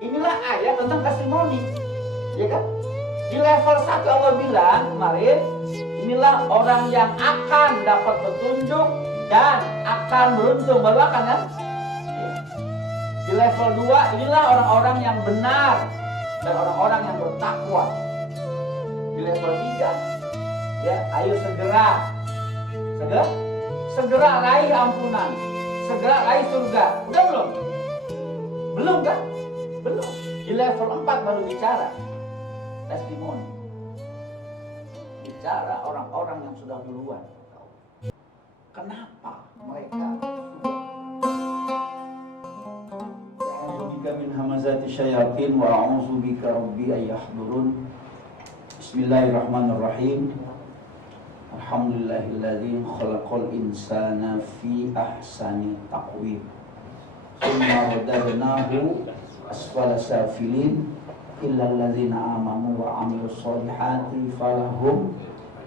Inilah ayat tentang testimoni, ya kan? Di level 1 Allah bilang kemarin, inilah orang yang akan dapat petunjuk dan akan beruntung, baru akan kan? Di level 2, inilah orang-orang yang benar dan orang-orang yang bertakwa. Di level 3, ya, ayo segera raih ampunan, segera raih surga. Udah belum? Belum kan? Belum. Di level 4 baru bicara testimoni. Bicara orang-orang yang sudah duluan. Kenapa mereka A'udzubika min hamazati syayatin wa a'udzubika rabbi ay yahdurun. Bismillahirrahmanirrahim. Alhamdulillahilladzi khalaqal insana fi ahsani taqwim. Tsumma radadnahu asfala safilin illa alladzina amanu wa 'amilus solihati falahum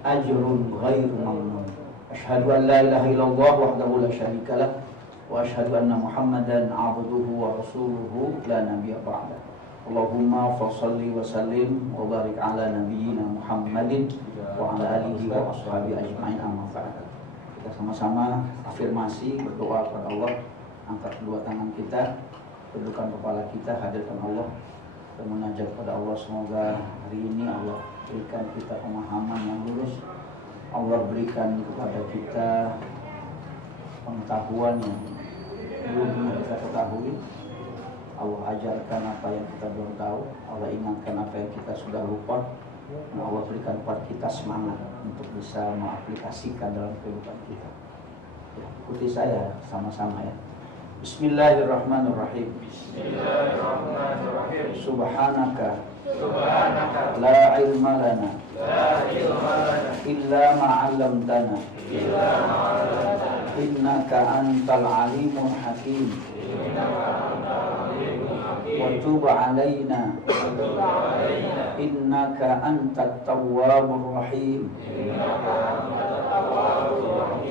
ajrun ghairu mamnun. Asyhadu an la ilaha illallah wahdahu la syarikalah wa asyhadu anna Muhammadan 'abduhu wa rasuluhu la nabiyya ba'da. Allahumma fashalli wa sallim wa barik ala nabiyyina Muhammadin wa ala alihi wa ashabihi ajma'in, amma ba'd. Kita sama-sama afirmasi, berdoa kepada Allah, angkat kedua tangan kita, tundukkan kepala kita, hadirkan Allah dan munajat kepada Allah. Semoga hari ini Allah berikan kita pemahaman yang lurus, Allah berikan kepada kita pengetahuan yang belum kita ketahui, Allah ajarkan apa yang kita belum tahu, Allah ingatkan apa yang kita sudah lupa, dan Allah berikan kepada kita semangat untuk bisa mengaplikasikan dalam kehidupan kita. Ya, ikuti saya sama-sama ya. Bismillahirrahmanirrahim. Bismillahirrahmanirrahim. Subhanaka la ilma lana illa ma 'allamtana innaka antal alimul hakim wa tub 'alaina innaka antat tawwabur rahim.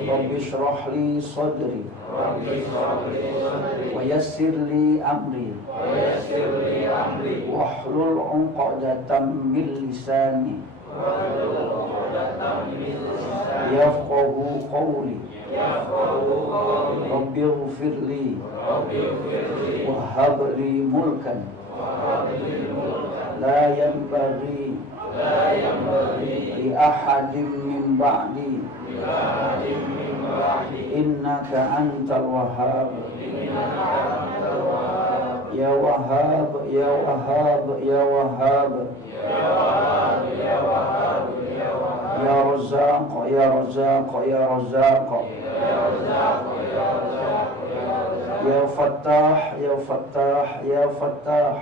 Rabbi shrah li sadri wa yassir li amri wahlul 'uqdatam min lisani yafqahu qawli. Rabbi ighfir li wa hab li mulkan la yanbaghi li ahadin min ba'di innaka antal wahhab ya wahhab ya wahhab ya wahhab ya razzaq ya razzaq ya razzaq ya fattah ya fattah ya fattah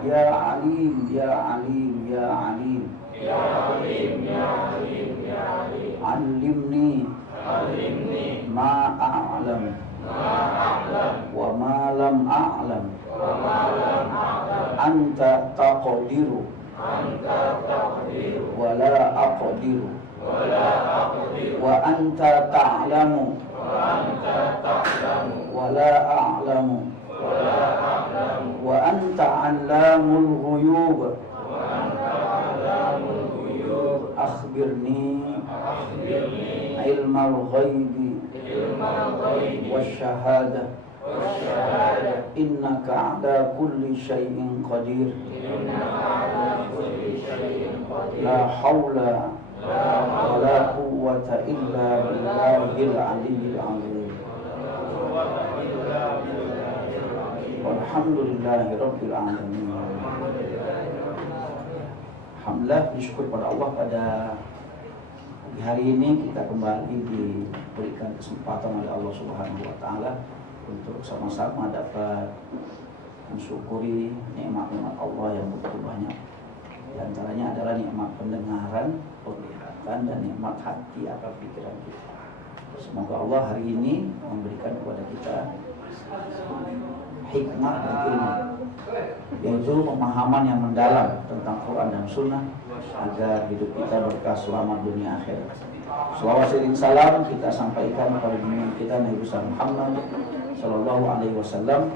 ya alim ya alim ya alim Alimni ma a'lam wa ma lam a'lam anta taqdiru wa la aqdiru wa anta ta'lamu wa la a'lamu wa anta 'allamul ghuyub. Akhbirni ilmal ghaibi wasyahadah innaka ala kulli syai'in qadir la hawla wa la quwwata illa billahil aliyyil azim. Walhamdulillahi rabbil alamin. Alhamdulillah, bersyukur pada Allah, pada hari ini kita kembali diberikan kesempatan oleh Allah Subhanahu wa taala untuk sama-sama dapat mensyukuri nikmat-nikmat Allah yang begitu banyak. Di antaranya adalah nikmat pendengaran, penglihatan, dan nikmat hati atau pikiran kita. Semoga Allah hari ini memberikan kepada kita hikmah dan ilmu, yaitu pemahaman yang mendalam tentang Quran dan Sunnah, agar hidup kita berkah selamat dunia akhirat. Salawat dan salam kita sampaikan kepada junjungan kita Nabi Muhammad Sallallahu Alaihi Wasallam,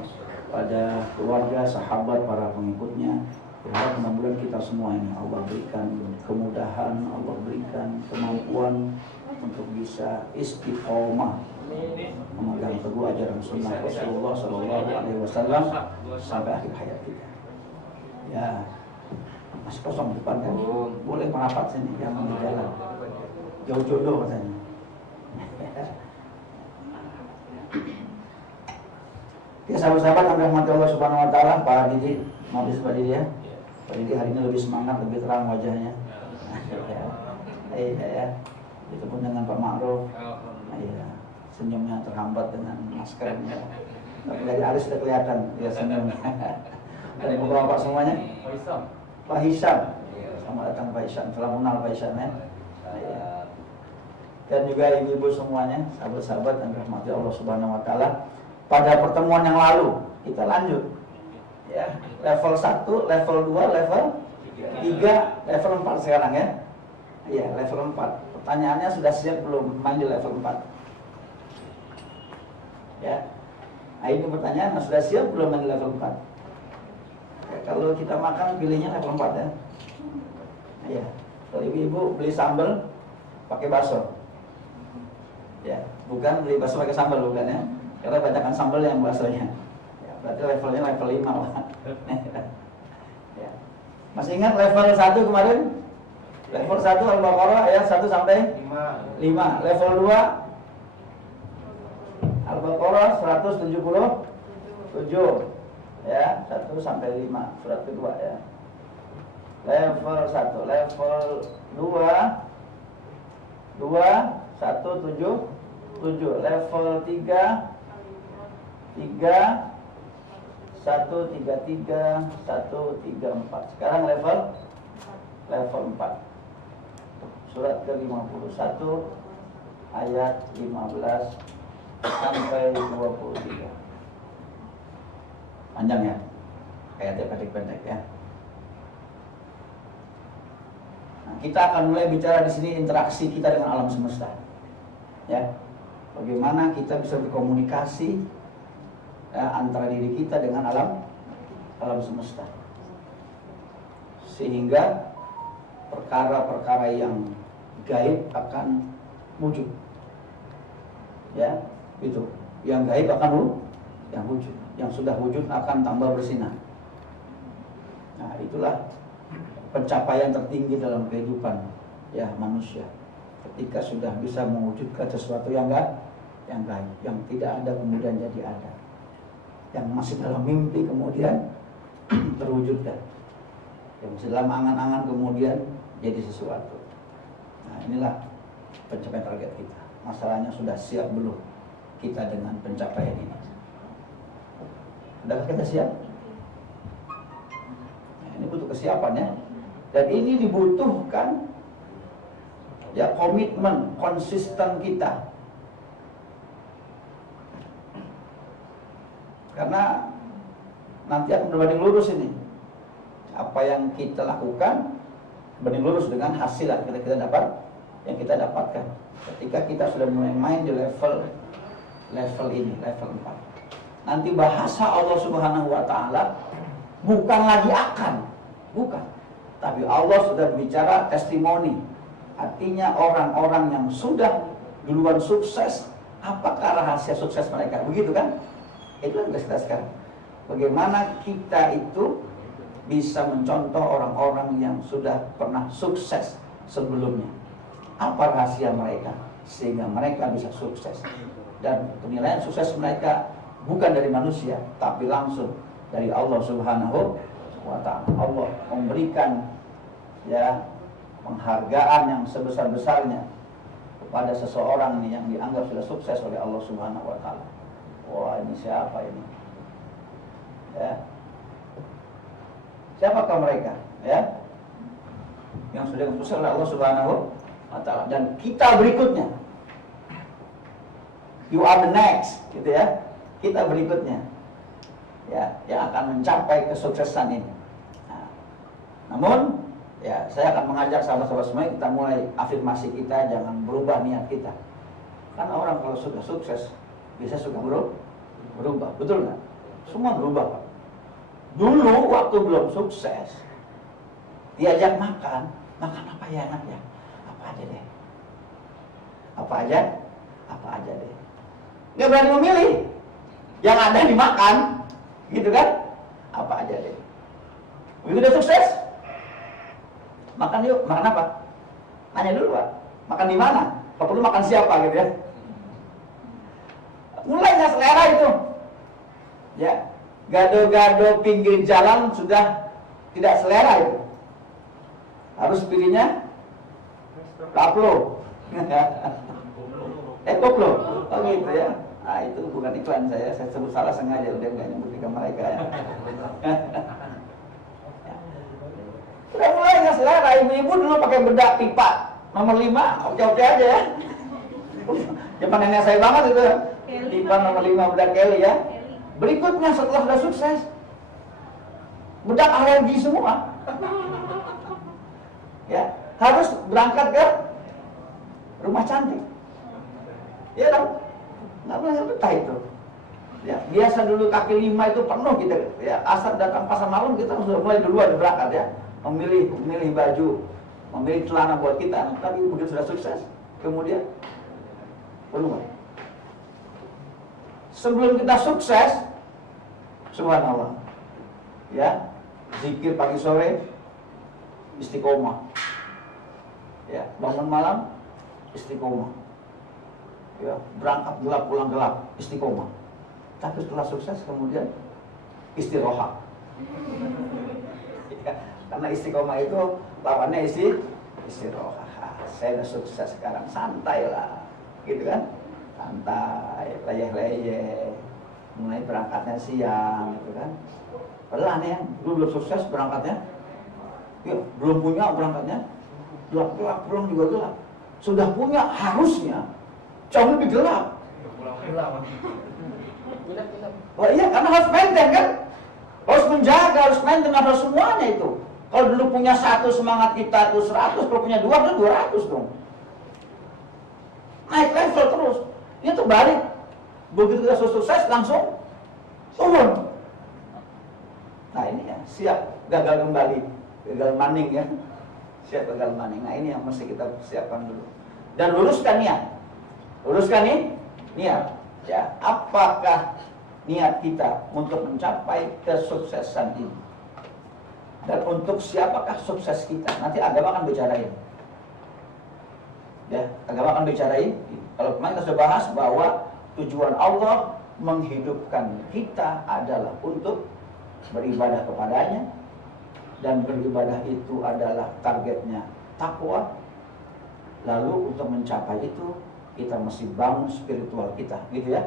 pada keluarga, sahabat, para pengikutnya. Ya, mudah-mudahan kita semua ini Allah berikan kemudahan, Allah berikan kemampuan untuk bisa istiqomah memegang teguh ajaran sunnah Rasulullah Sallallahu Alaihi Wasallam sampai akhir hayat kita. Ya, masih kosong depan kan? Boleh merapat sini, jangan di jalan. Jauh jodoh katanya. Ya, sahabat-sahabat yang dirahmati Allah Subhanahu Wa Taala, Pak Didi, maaf Pak Didi ya. Pak Didi hari ini lebih semangat, lebih terang wajahnya. Ya. Itu pun dengan Pak Ma'ruf. Iya, senyumnya terhambat dengan maskernya. Tapi dari alis sudah kelihatan dia senyumnya. Dan bapak semuanya. Pak Hisam. Selamat datang Pak Hisam. Selamat kenal Pak Hisam ya. Dan juga ibu-ibu semuanya, sahabat-sahabat yang dirahmati Allah Subhanahu Wa Taala. Pada pertemuan yang lalu kita lanjut. Ya, level 1, level 2, level 3, level 4 sekarang ya. Iya, level 4. Pertanyaannya sudah siap belum main di level 4? Ya. Nah, ini pertanyaan, sudah siap belum main di level 4? Ya, kalau kita makan pilihnya level 4 ya. Iya. Kalau ibu-ibu beli sambal pakai bakso. Ya, bukan beli bakso pakai sambal bukan ya. Karena banyakkan sambal yang baksonya. Berarti levelnya level 5 lah. Ya. Masih ingat level 1 kemarin? Level 1 Al-Baqarah ayat 1 sampai 5. Level 2 Al-Baqarah 177. Ya, 1 sampai 5 surat kedua ya. Level 1, level 2 177. Level 3 133 134. Sekarang level 4. Surat ke-51 ayat 15 sampai 23. Panjang ya. Ayatnya pendek-pendek ya. Nah, kita akan mulai bicara di sini interaksi kita dengan alam semesta. Ya. Bagaimana kita bisa berkomunikasi ya, antara diri kita dengan alam semesta, sehingga perkara-perkara yang gaib akan wujud. Ya, itu. Yang gaib akan wujud. Yang sudah wujud akan tambah bersinar. Nah, itulah pencapaian tertinggi dalam kehidupan ya manusia. Ketika sudah bisa mewujudkan sesuatu yang gaib, yang tidak ada kemudian jadi ada, yang masih dalam mimpi kemudian terwujudkan, yang masih dalam angan-angan kemudian jadi sesuatu. Nah, inilah pencapaian target kita. Masalahnya sudah siap belum kita dengan pencapaian ini? Sudahkah kita siap? Nah, ini butuh kesiapan ya. Dan ini dibutuhkan ya komitmen, konsisten kita. Karena nanti akan berbanding lurus ini. Apa yang kita lakukan berbanding lurus dengan hasil yang kita dapatkan. Ketika kita sudah mulai main di level ini, level 4. Nanti bahasa Allah Subhanahu Wa Taala bukan lagi akan, bukan. Tapi Allah sudah bicara testimoni. Artinya orang-orang yang sudah duluan sukses, apakah rahasia sukses mereka? Begitu kan? Itulah tugas kita sekarang. Bagaimana kita itu bisa mencontoh orang-orang yang sudah pernah sukses sebelumnya. Apa rahasia mereka sehingga mereka bisa sukses? Dan penilaian sukses mereka bukan dari manusia, tapi langsung dari Allah Subhanahu Wa Ta'ala. Allah memberikan ya penghargaan yang sebesar-besarnya kepada seseorang yang dianggap sudah sukses oleh Allah Subhanahu Wa Ta'ala. Wah, ini siapa ini? Ya. Siapakah mereka? Ya. Yang sudah sukses oleh Allah Subhanahu Wa Ta'ala. Dan kita berikutnya. You are the next, gitu ya. Kita berikutnya. Ya, yang akan mencapai kesuksesan ini. Nah, namun ya, saya akan mengajak sahabat-sahabat semua kita mulai afirmasi kita, jangan berubah niat kita. Karena orang kalau sudah sukses bisa suka Berubah, betul nggak? Semua berubah, Pak. Dulu waktu belum sukses, diajak makan apa ya enak ya? Apa aja deh. Apa aja deh. Nggak berani memilih. Yang ada dimakan, gitu kan? Apa aja deh. Begitu udah sukses, makan yuk, makan apa? Tanya dulu, Pak. Makan di mana? Kalau perlu makan siapa gitu ya. Mulai nggak selera itu. Ya, gado-gado pinggir jalan sudah tidak selera itu. Harus pilihnya kaplo. Koplo. Oh gitu ya. Ah itu bukan iklan saya sebut salah sengaja udah nggak nyebut ke mereka ya. Udah mulai nggak selera. Ibu-ibu dulu pakai bedak pipa nomor 5, oke-oke aja ya. Zaman nenek saya banget itu. Pipa nomor 5 bedak Kelly ya. Berikutnya setelah sudah sukses, bedak alergi semua. Ya, harus berangkat ke rumah cantik. Ya dong, nggak boleh betah itu. Ya, biasa dulu kaki 5 itu penuh kita. Ya, asal datang pasar malam kita sudah mulai duluan berangkat ya, memilih baju, memilih celana buat kita. Tapi begitu sudah sukses, kemudian penuh. Sebelum kita sukses, subhanallah, ya, zikir pagi sore, istiqomah, ya, bangun malam, istiqomah, ya, berangkat gelap pulang gelap, istiqomah. Tapi setelah sukses kemudian istirahat, ya, karena istiqomah itu lawannya istirahat. Saya udah sukses sekarang, santai lah, gitu kan? Santai, leyeh-leyeh, mulai berangkatnya siang, gitu kan? Pelan ya, belum sukses berangkatnya, ya, belum punya berangkatnya, gelap-gelap, pulang juga gelap. Sudah punya harusnya jauh lebih gelap. Oh iya, karena harus maintain kan, harus menjaga, harus maintain, harus semuanya itu. Kalau dulu punya 1 semangat kita tuh 100, kalau punya 2 itu 200 dong. Naik level terus. Dia tuh balik. Begitu kita sukses langsung turun. Nah ini ya, siap gagal kembali. Gagal maning ya. Siap gagal maning. Nah ini yang mesti kita siapkan dulu. Dan luruskan niat. Luruskan nih niat. Ya, apakah niat kita untuk mencapai kesuksesan ini? Dan untuk siapakah sukses kita? Nanti agama akan bicarain. Ya, agama akan bicarain. Kalau kemarin kita sudah bahas bahwa tujuan Allah menghidupkan kita adalah untuk beribadah kepadanya, dan beribadah itu adalah targetnya takwa. Lalu untuk mencapai itu kita mesti bangun spiritual kita, gitu ya,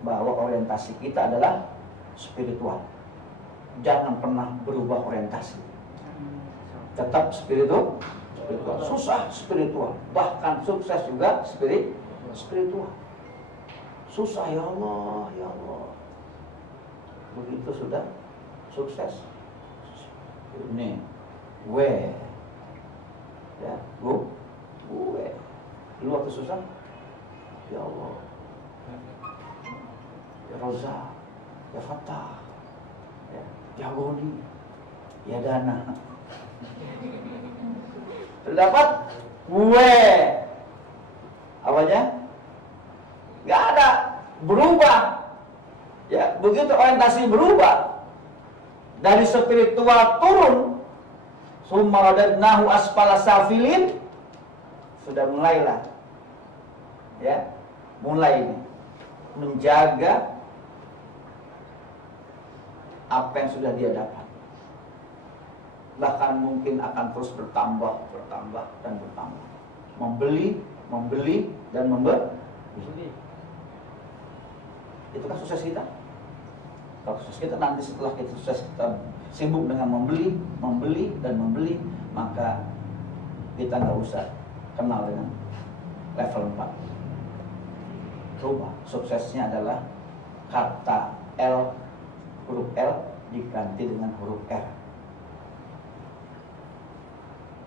bahwa orientasi kita adalah spiritual. Jangan pernah berubah orientasi, tetap spiritual. Susah spiritual, bahkan sukses juga spiritual. Susah ya Allah, ya Allah. Begitu sudah sukses, ini ya, gue dulu waktu susah, ya Allah, ya Roza, ya Fatah, ya Goni, ya Dana. Terdapat gue, apanya? Gak ada, berubah. Ya, begitu orientasi berubah dari spiritual turun, summa radadnahu asfala safilin, sudah mulailah, ya, mulai ini menjaga apa yang sudah dia dapat. Bahkan mungkin akan terus bertambah dan bertambah. Membeli dan membeli. Itu kan sukses kita. Kalau sukses kita nanti setelah kita sukses, kita sibuk dengan membeli dan membeli, maka kita nggak usah kenal dengan level 4. Coba suksesnya adalah kata L, huruf L diganti dengan huruf R.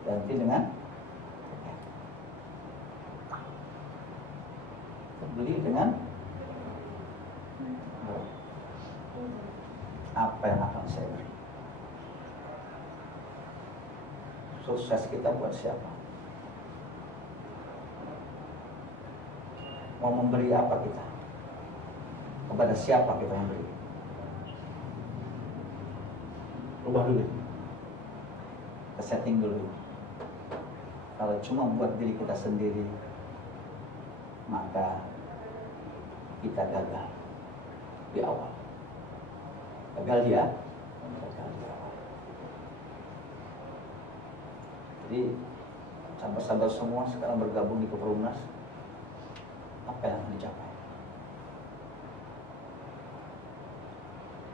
Ganti dengan beli dengan apa yang akan saya beri. Sukses kita buat siapa? Mau memberi apa kita? Kepada siapa kita memberi? Rubah dulu. Kita setting dulu. Kalau cuma buat diri kita sendiri, maka kita gagal di awal. Gagal di awal. Jadi sahabat-sahabat semua sekarang bergabung di Keperumnas, apa yang akan dicapai?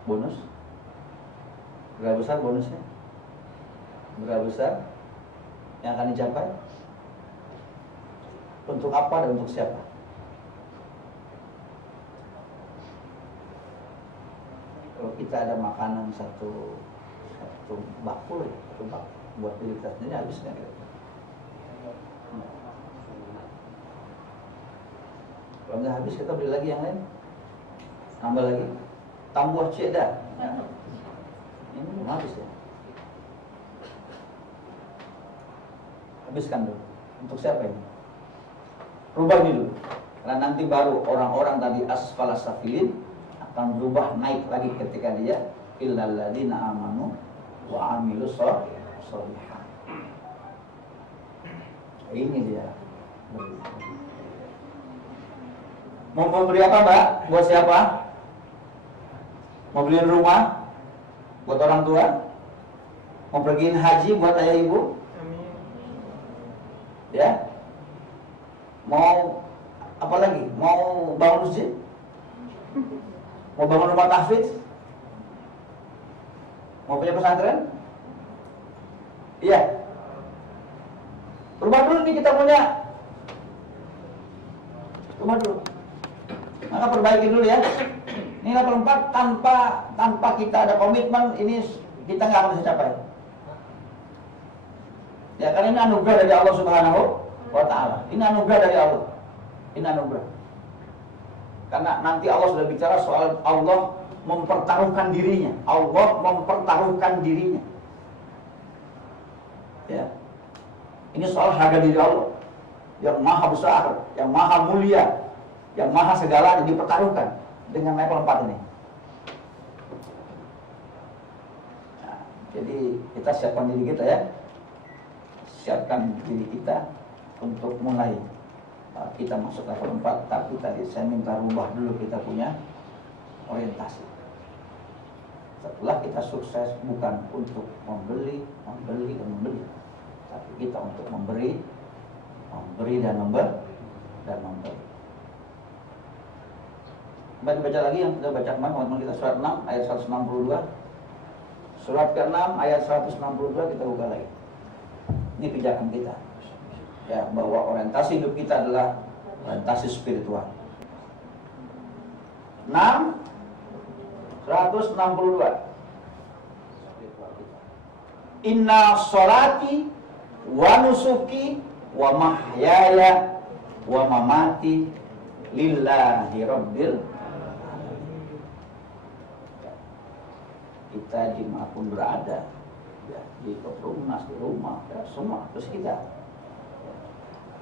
Bonus? Berapa besar bonusnya? Berapa besar yang akan dicapai? Untuk apa dan untuk siapa? Kalau kita ada makanan satu bakul, satu bakul buat diri kita sendiri, habis nggak kira-kira? Kalau nggak habis, kita beli lagi yang lain, tambah lagi, tambah ceda. Ini belum habis ya. Habiskan dulu. Untuk siapa ini? Rubah dulu. Karena nanti baru orang-orang tadi asfala safilin akan berubah naik lagi ketika dia illal ladzina amanu wa amilus sholihat. Ini dia. Mau memberi apa, Mbak? Buat siapa? Mau beliin rumah buat orang tua? Mau pergiin haji buat ayah ibu? Ya? Mau apa lagi? Mau bangun masjid? Mau bangun rumah tahfidz? Mau punya pesantren? Iya. Rumah dulu nih kita punya. Rumah dulu. Maka perbaiki dulu ya. Ini 84 tanpa kita ada komitmen, ini kita nggak akan bisa capai. Ya, karena ini anugerah dari Allah Subhanahu wa Ta'ala. Ini anugerah dari Allah. Ini anugerah. Karena nanti Allah sudah bicara soal Allah mempertaruhkan dirinya. Allah mempertaruhkan dirinya. Ya. Ini soal harga diri Allah yang maha besar, yang maha mulia, yang maha segala dipertaruhkan dengan level 4 ini. Nah, jadi kita siapkan diri kita ya. Siapkan diri kita untuk mulai kita masuk level 4. Tapi tadi saya minta rubah dulu kita punya orientasi. Setelah kita sukses bukan untuk membeli, tapi kita untuk memberi dan memberi. Baca lagi yang kita baca kemarin, teman-teman kita surat 6 ayat 162. Surat ke-6 ayat 162 kita buka lagi. Ini pijakan kita. Ya, bahwa orientasi hidup kita adalah orientasi spiritual. 6 162. Inna sholati wa nusuki wa mahyaya wa mamati lillahi rabbil alamin. Kita dimanapun berada, ya, di Keperumnas, di rumah, ya, semua, terus kita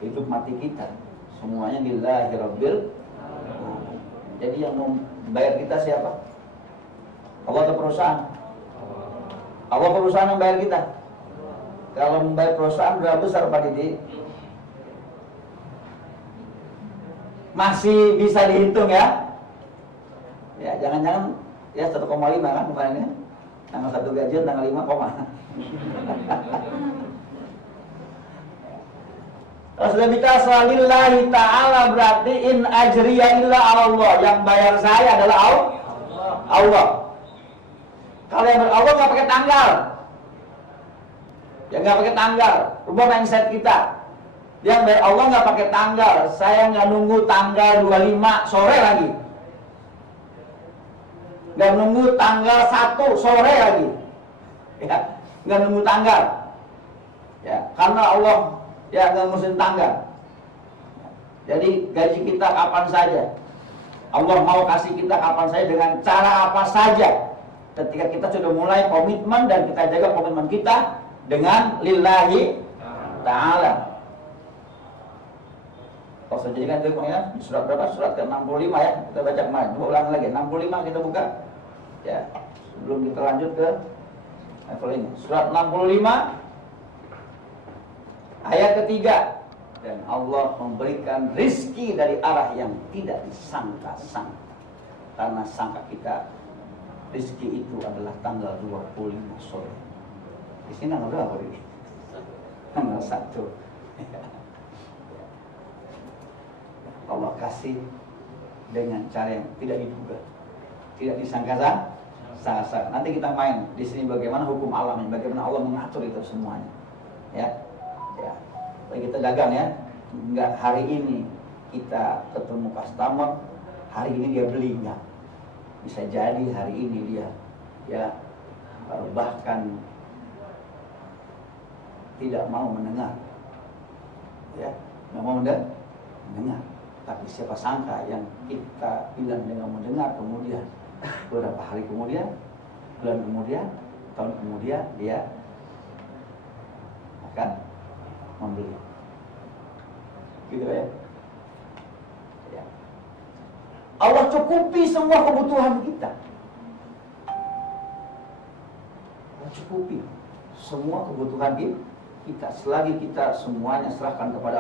hidup mati kita semuanya lillahi rabbil alamin. Jadi yang membayar kita siapa? Allah atau perusahaan? Allah perusahaan yang bayar kita. Kalau membayar perusahaan berapa besar Pak Didi? Masih bisa dihitung ya? Ya jangan-jangan ya 1,5 kan bukannya? Tanggal 1 gajian, tanggal 5 koma. Kalau sudah bicara lillahi ta'ala berarti in ajriya illa Allah. Yang bayar saya adalah Allah. Kalau yang Allah nggak pakai tanggal, ya nggak pakai tanggal. Rubah mindset kita. Yang bayar Allah nggak pakai tanggal. Saya nggak nunggu tanggal 25 sore lagi, nggak nunggu tanggal 1 sore lagi, ya nggak nunggu tanggal. Ya karena Allah ya nggak ngurusin tanggal. Jadi gaji kita kapan saja. Allah mau kasih kita kapan saja dengan cara apa saja. Ketika kita sudah mulai komitmen dan kita jaga komitmen kita dengan lillahi ta'ala. Kalau saya jadikan itu ya, surat berapa? Surat ke-65 ya. Kita baca kemarin. Coba ulang lagi. 65 kita buka. Ya. Sebelum kita lanjut ke level ini. Surat 65 ayat ketiga. Dan Allah memberikan rizki dari arah yang tidak disangka-sangka. Karena sangka kita rizki itu adalah tanggal 25 sore. Di sini tanggal berapa ini? Tanggal 1. Allah kasih dengan cara yang tidak diduga, tidak disangka-sangka. Nanti kita main di sini bagaimana hukum alam, bagaimana Allah mengatur itu semuanya. Ya. Kita dagang ya. Enggak hari ini kita ketemu customer, hari ini dia beli enggak. Bisa jadi hari ini dia ya bahkan tidak mau mendengar. Ya, enggak mau mendengar. Tapi siapa sangka yang kita bilang dengan mendengar, kemudian beberapa hari kemudian, bulan kemudian, tahun kemudian dia akan membeli. Gitu ya. Allah cukupi semua kebutuhan kita. Allah cukupi semua kebutuhan kita selagi kita semuanya serahkan kepada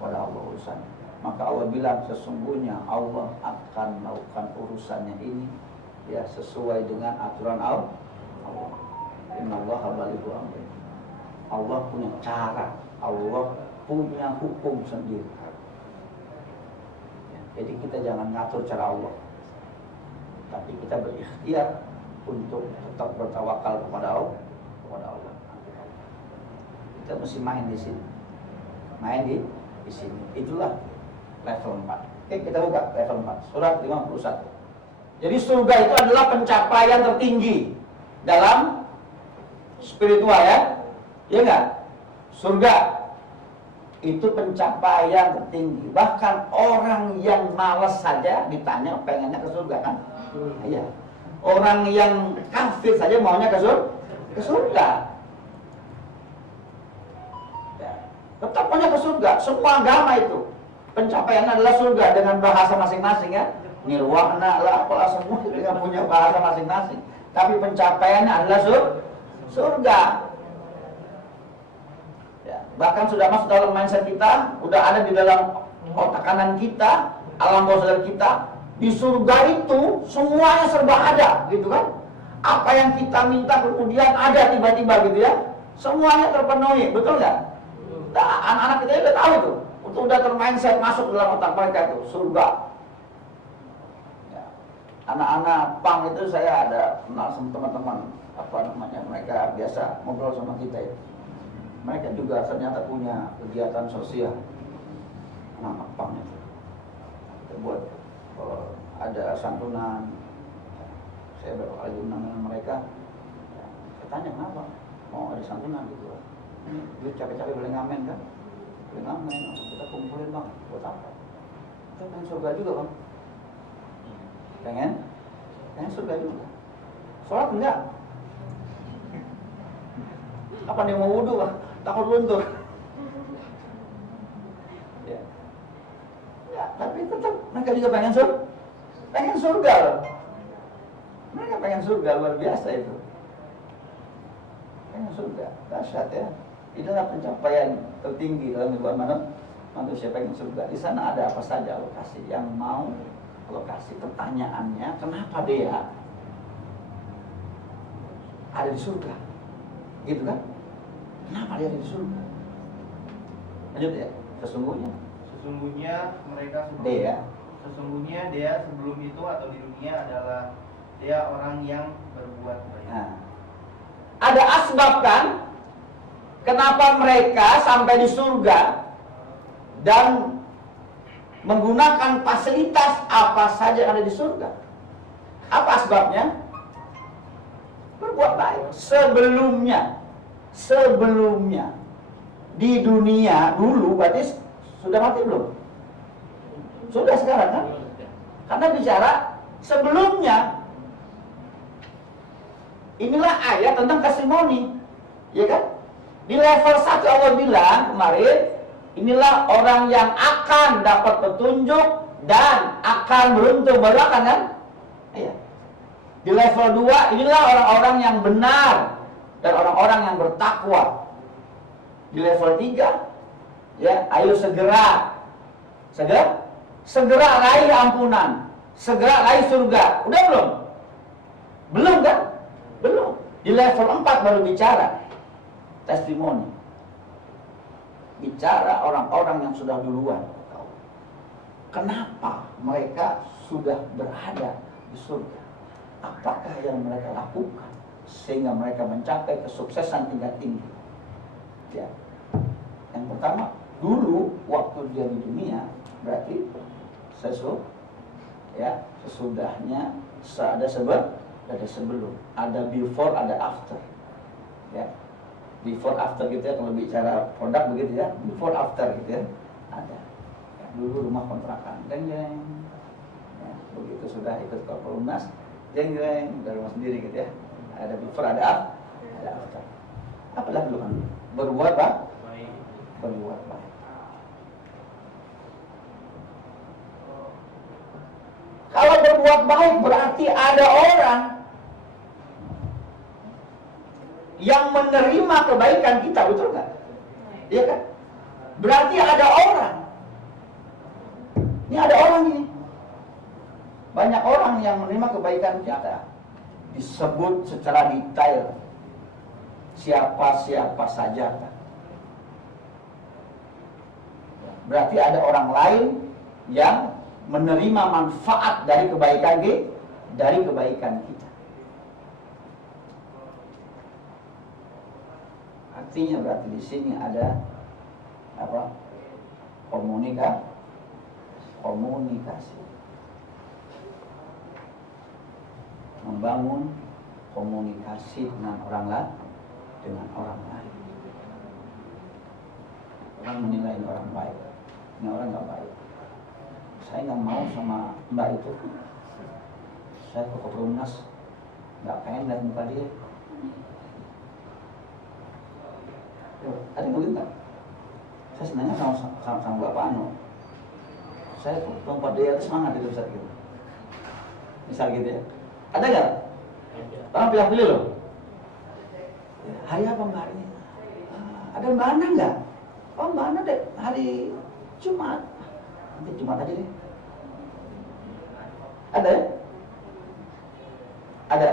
Allah urusannya. Maka Allah bilang sesungguhnya Allah akan melakukan urusannya ini ya sesuai dengan aturan Allah. Innallaha balighu amri. Allah punya cara, Allah punya hukum sendiri. Jadi kita jangan ngatur cara Allah, tapi kita berikhtiar untuk tetap bertawakal kepada Allah. Kita mesti main di sini, di sini. Itulah level 4. Oke, kita buka level 4, surat 51. Jadi surga itu adalah pencapaian tertinggi dalam spiritual ya. Iya enggak? Surga itu pencapaian tertinggi. Bahkan orang yang malas saja ditanya pengennya ke surga kan? Iya. Orang yang kafir saja maunya ke surga. Ya. Tetap maunya ke surga. Semua agama itu pencapaian adalah surga dengan bahasa masing-masing ya. Nirwana lah apalah semua dengan punya bahasa masing-masing. Tapi pencapaiannya adalah surga. Bahkan sudah masuk dalam mindset kita, udah ada di dalam otak kanan kita, alam bawah sadar kita. Di surga itu semuanya serba ada, gitu kan? Apa yang kita minta kemudian ada tiba-tiba gitu ya. Semuanya terpenuhi, betul nggak? Nah, anak-anak kita udah tahu tuh, udah termindset masuk dalam otak mereka itu surga. Ya. Anak-anak pang itu saya ada kenal sama teman-teman mereka biasa ngobrol sama kita ya. Mereka juga ternyata punya kegiatan sosial anak pang itu. Kita buat ada santunan. Saya beberapa kali undang dengan mereka. Saya tanya kenapa mau ada santunan gitu. Duit capek-capek boleh ngamen kan? Boleh ngamen. Kita kumpulin bang. Buat apa? Kita pengen surga juga bang. Pengen surga juga. Sholat enggak? Kapan dia mau wudhu bang? Takut luntur. Ya, tapi tetap mereka juga pengen surga loh. Mereka pengen surga, luar biasa itu. Pengen surga, dahsyat ya. Itulah pencapaian tertinggi dalam kehidupan manusia, pengen surga. Di sana ada apa saja lokasi yang mau lokasi. Pertanyaannya, kenapa dia ada di surga? Gitu kan? Kenapa dia ada di surga? Lanjut ya. Sesungguhnya mereka sebelum dia. Sesungguhnya dia sebelum itu atau di dunia adalah dia orang yang berbuat baik. Nah, ada asbab kan? Kenapa mereka sampai di surga dan menggunakan fasilitas apa saja yang ada di surga? Apa asbabnya? Berbuat baik. Sebelumnya di dunia dulu berarti sudah mati belum? Sudah sekarang kan? Karena bicara sebelumnya Inilah ayat tentang testimoni, ya kan? Di level 1 Allah bilang kemarin, inilah orang yang akan dapat petunjuk dan akan beruntung, baru akan kan? Iya. Di level 2, inilah orang-orang yang benar dan orang-orang yang bertakwa. Di level 3, ya, ayo segera raih ampunan, segera raih surga. Udah belum? Belum kan? Belum. Di level 4 baru bicara testimoni. Bicara orang-orang yang sudah duluan. Kenapa mereka sudah berada di surga? Apakah yang mereka lakukan sehingga mereka mencapai kesuksesan tingkat tinggi? Ya. Yang pertama, dulu waktu dia di dunia, berarti sesudahnya ada sebelum, ada before, ada after. Ya. Before after gitu ya, kalau bicara produk begitu ya, before after gitu ya, ada. Ya, dulu rumah kontrakan, jeng, ya, begitu sudah ikut ke pelunas, jeng, udah rumah sendiri gitu ya, ada before, ada after. Apalah dulu kan, berbuat baik. Kalau berbuat baik berarti ada orang yang menerima kebaikan kita, betul nggak? Iya kan? Berarti ada orang. Ini ada orang ini. Banyak orang yang menerima kebaikan kita. Disebut secara detail siapa saja. Berarti ada orang lain yang menerima manfaat dari kebaikan kita. Artinya berarti di sini ada apa? Komunikasi. Membangun komunikasi dengan orang lain. Orang menilai orang baik, ini orang nggak baik. Saya nggak mau sama mbak itu. Saya ke Perumnas nggak pengen lihat muka dia. Ada yang begitu nggak? Saya senangnya sama Bapak Anu. Saya tempat dia itu semangat itu Ustaz gitu. Misal gitu ya. Ada nggak? Orang pilih-pilih loh. Hari apa mbak ini? Ada mbak Ana nggak? Oh mbak Ana deh hari Jumat. Nanti Jumat aja deh. Ada ya? Ada.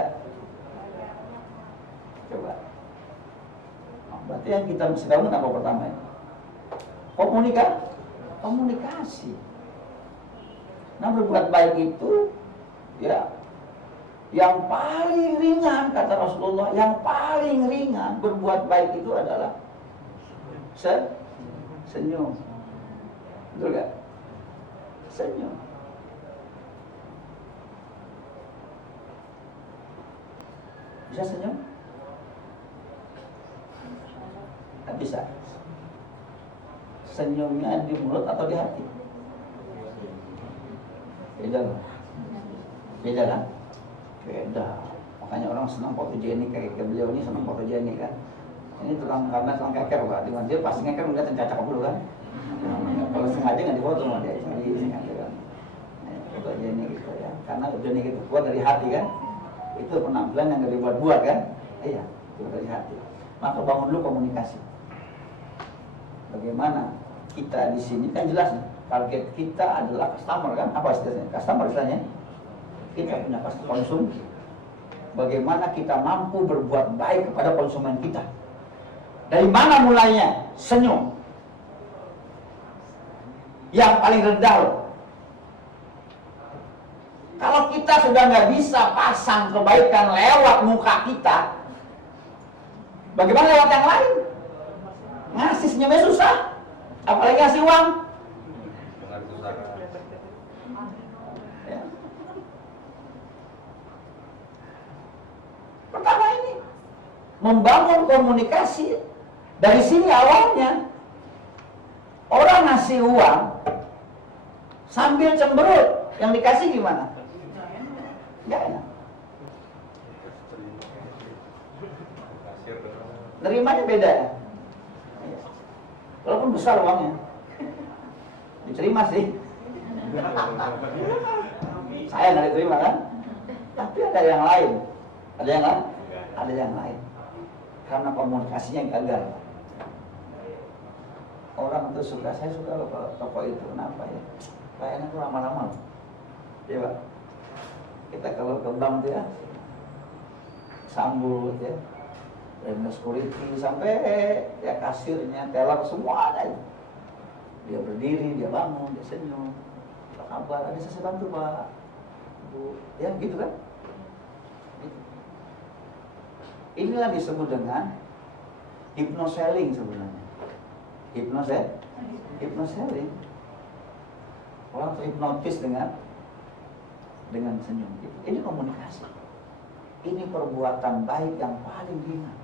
Coba. Berarti yang kita mesti bangun apa pertama ya? Komunikasi. Nah berbuat baik itu ya yang paling ringan kata Rasulullah, yang paling ringan berbuat baik itu adalah senyum. Betul gak? Senyum. Bisa senyum? Tak bisa. Senyumnya di mulut atau di hati? Beda kan? Beda. Makanya orang senang fotogenik kayak beliau ini senang fotogenik kan. Ini tukang kamera, tukang keker Pak. Dia pasti ngeker ngeliat cacak dulu kan. Kalau sengaja nggak difoto sama dia, sengaja kan. Fotogenik gitu ya. Karena fotogenik itu keluar dari hati kan. Itu penampilan yang nggak dibuat-buat kan. Iya, itu dari hati. Maka bangun dulu komunikasi. Bagaimana kita di sini kan jelas nih, target kita adalah customer kan. Apa istilahnya? Customer istilahnya. Kita punya konsumsi. Bagaimana kita mampu berbuat baik kepada konsumen kita. Dari mana mulainya? Senyum. Yang paling rendah loh. Kalau kita sudah nggak bisa pasang kebaikan lewat muka kita, bagaimana lewat yang lain? Ngasih senyumnya susah, apalagi ngasih uang. Ya. Pertama ini membangun komunikasi. Dari sini awalnya orang ngasih uang sambil cemberut, yang dikasih gimana? Enggak enak. nerimanya beda ya. Walaupun besar uangnya, diterima sih. Saya nggak diterima kan, tapi ada yang lain, ada yang lain, karena komunikasinya gagal. Orang tuh suka, saya suka toko itu, kenapa ya? Kayaknya tuh lama-lama, ya Pak. Kita kalau ke bank tuh ya, sambut ya, dari security sampai ya kasirnya, teller semua ada. Dia berdiri, dia bangun, dia senyum. Apa kabar? Ada saya bantu Pak, Bu, ya gitu kan? Inilah disebut dengan hypnoselling sebenarnya. Hypnoselling. Orang terhipnotis dengan senyum. Ini komunikasi. Ini perbuatan baik yang paling ringan.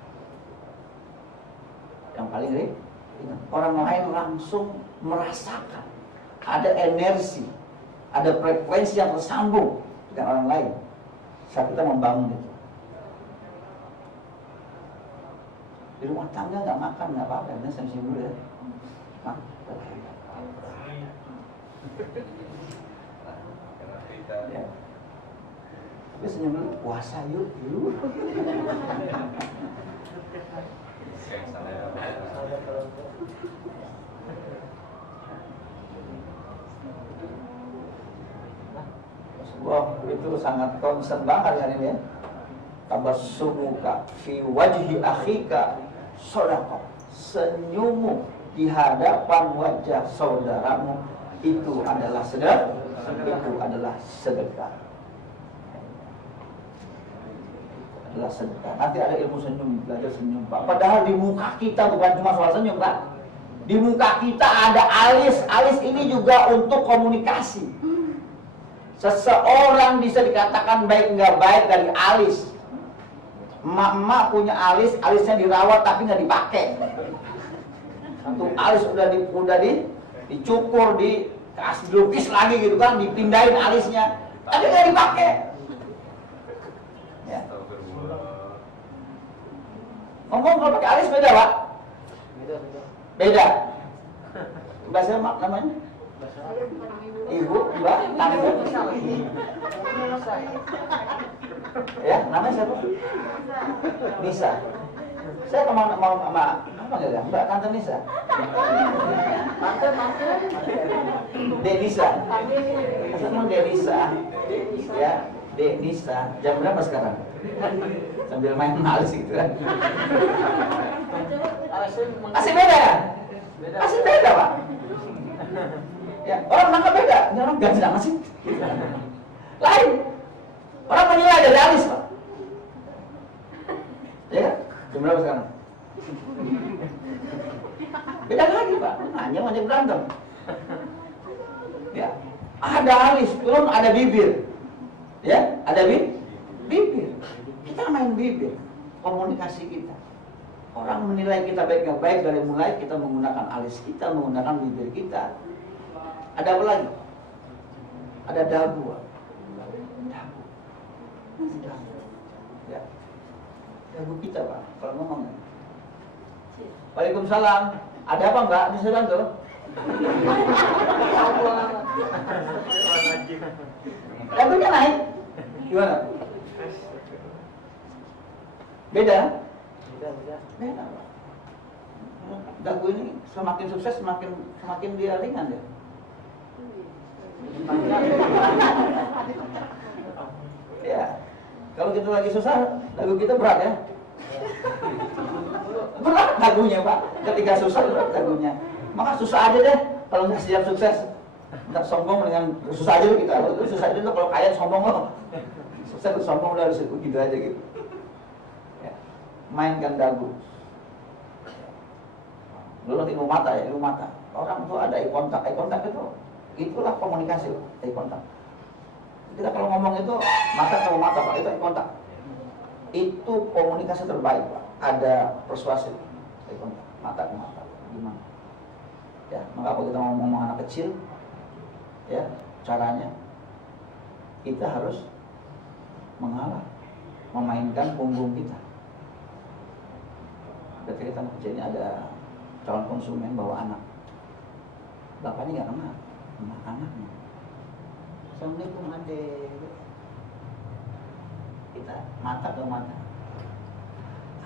Yang paling ringan. Orang lain langsung merasakan ada energi, ada frekuensi yang tersambung dengan orang lain saat kita membangun itu. Di rumah tangga nggak makan nggak apa-apa, ini senyum dulu ya. Ya. Tapi senyum dulu, puasa yuk. Wah, itu sangat concern banget kan ini ya. Tabassumuka fi wajhi akhika shadaqah. Senyummu di hadapan wajah saudaramu itu adalah sedekah. Itu adalah sedekah. Adalah sedekah. Nanti ada ilmu senyum, belajar senyum Pak. Padahal di muka kita bukan cuma soal senyum Pak. Di muka kita ada alis. Alis ini juga untuk komunikasi. Seseorang bisa dikatakan baik nggak baik dari alis. Emak-emak punya alis, alisnya dirawat tapi nggak dipakai. Satu alis udah dicukur, dikasih dilukis lagi gitu kan, dipindahin alisnya, tapi nggak dipakai. Ya. Ngomong kalau pakai alis beda Pak? Beda. Bahasa mak namanya? Ibu, Mbak, Tante. Ya, namanya siapa? Nisa. Saya mau sama apa ya? Mbak Tante Nisa. Denisa. Saya mau Denisa. Ya, Denisa. Jam berapa sekarang? Sambil main alis gitu kan. Masih beda ya? Masih beda Pak. Ya, orang nangkap beda. Ini orang ganti nama sih. Lain. Orang menilai dari alis Pak. Ya kan? Jam berapa sekarang? Beda lagi Pak. Nanya banyak berantem. Ya, ada alis, belum ada bibir. Ya, ada bibir. Kita main bibir. Komunikasi kita. Orang menilai kita baik nggak baik dari mulai kita menggunakan alis kita, menggunakan bibir kita. Ada apa lagi? Ada dagu. Ya. Dagu kita Pak, kalau ngomong. Waalaikumsalam. Ada apa Mbak? Bisa bantu? Dagunya naik. Gimana? Beda? Beda Pak. Dagu ini semakin sukses semakin dia ringan ya. Ya, kalau kita lagi susah, dagu kita berat ya. Berat dagunya Pak. Ketika susah berat dagunya. Maka susah aja deh. Kalau nggak siap sukses, nggak sombong dengan susah aja kita. Susah aja kalau kaya sombong loh. Sukses sombong udah harus gitu aja gitu. Ya. Mainkan dagu. Belum nanti ilmu mata ya, ilmu mata. Orang tuh ada eye contact itu. Itulah komunikasi, eye contact. Kita kalau ngomong itu mata sama mata Pak, itu eye contact. Itu komunikasi terbaik Pak. Ada persuasif, eye contact, mata ke mata. Gimana? Ya, maka kalau kita ngomong anak kecil, ya caranya kita harus mengalah, memainkan punggung kita. ketika anak kecil ini ada calon konsumen bawa anak, bapaknya nggak kenal sama anaknya. Assalamualaikum adek, kita mata ke mata.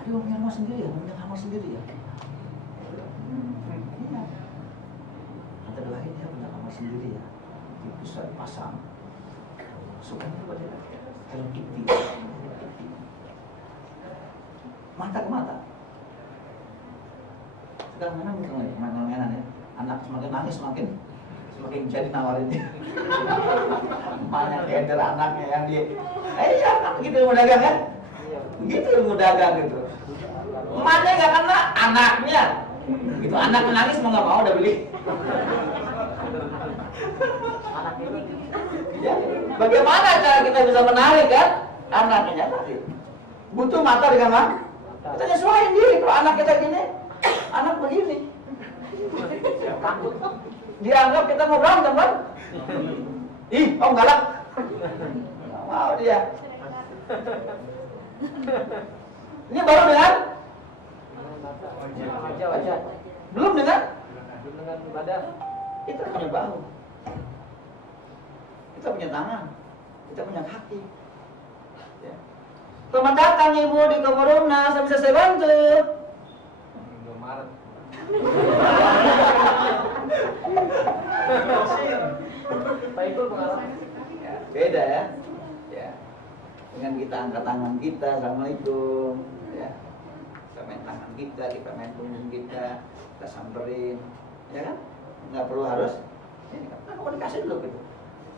Aduh, punya rumah sendiri ya, punya kamar sendiri ya. Iya. Kata doain ya punya kamar sendiri ya, bisa dipasang. Sukanya pada Hello Kitty. Mata ke mata. Sekarang mana gitu mainan ya. Anak semakin nangis semakin jadi nawarin dia. Banyak keder anaknya yang dia. Iya, gitu ilmu dagang kan? Gitu ilmu dagang gitu. Emaknya nggak kena, anaknya. Gitu anak nangis mau nggak mau udah beli. Ya, bagaimana cara kita bisa menarik kan anaknya tadi? Butuh mata dengan mata. Kita nyesuaiin diri. Kalau anak kita gini, anak begini. Dianggap kita mau berantem kan? Ih, oh galak. Nggak mau dia. Ini baru dengan wajah. Belum dengan badan. Kita punya bahu. Kita punya tangan. Kita punya kaki. Ya. Selamat datang Ibu di Komerumnas, bisa saya bantu? Maret. Pak Ikul pengalaman. Ya, beda ya. Ya. Dengan kita angkat tangan kita, assalamualaikum. Ya. Kita main tangan kita main punggung kita samperin. Ya kan? Nggak perlu harus. Ini kan komunikasi dulu gitu.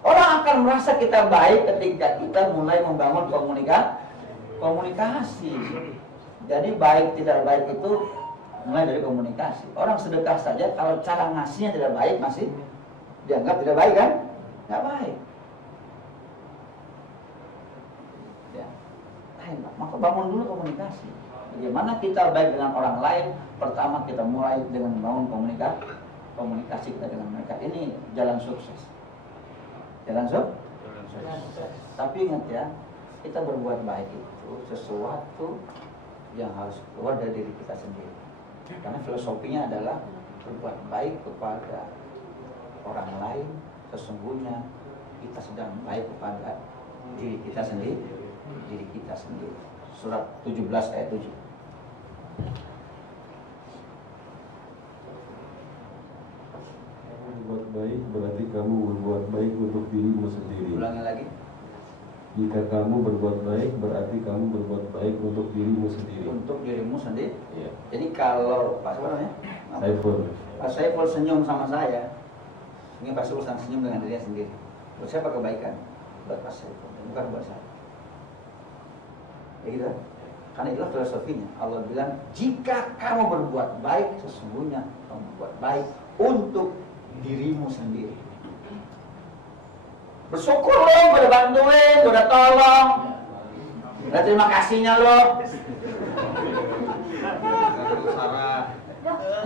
Orang akan merasa kita baik ketika kita mulai membangun komunikasi. Jadi baik tidak baik itu mulai dari komunikasi. Orang sedekah saja kalau cara ngasihnya tidak baik masih dianggap tidak baik kan? Nggak baik. Ya, maka bangun dulu komunikasi. Bagaimana kita baik dengan orang lain? Pertama kita mulai dengan membangun komunikasi kita dengan mereka. Ini jalan sukses. Jalan sukses. Tapi ingat ya, kita berbuat baik itu sesuatu yang harus keluar dari diri kita sendiri. Karena filosofinya adalah berbuat baik kepada orang lain, sesungguhnya kita sedang baik kepada diri kita sendiri. Surat 17 ayat 7. Berbuat baik berarti kamu berbuat baik untuk dirimu sendiri. Ulangi lagi. Jika kamu berbuat baik berarti kamu berbuat baik untuk dirimu sendiri. Untuk dirimu sendiri. Iya. Jadi kalau Pak Saiful Pak Saiful senyum sama saya, ini Pak Saiful senyum dengan dirinya sendiri. Buat saya pakai kebaikan buat Pak Saiful, bukan buat saya. Ya gitu. Karena itulah filosofinya. Allah bilang, jika kamu berbuat baik, sesungguhnya kamu berbuat baik untuk dirimu sendiri. Bersyukur lo, gue udah bantuin, gue udah tolong. Udah terima kasihnya lo.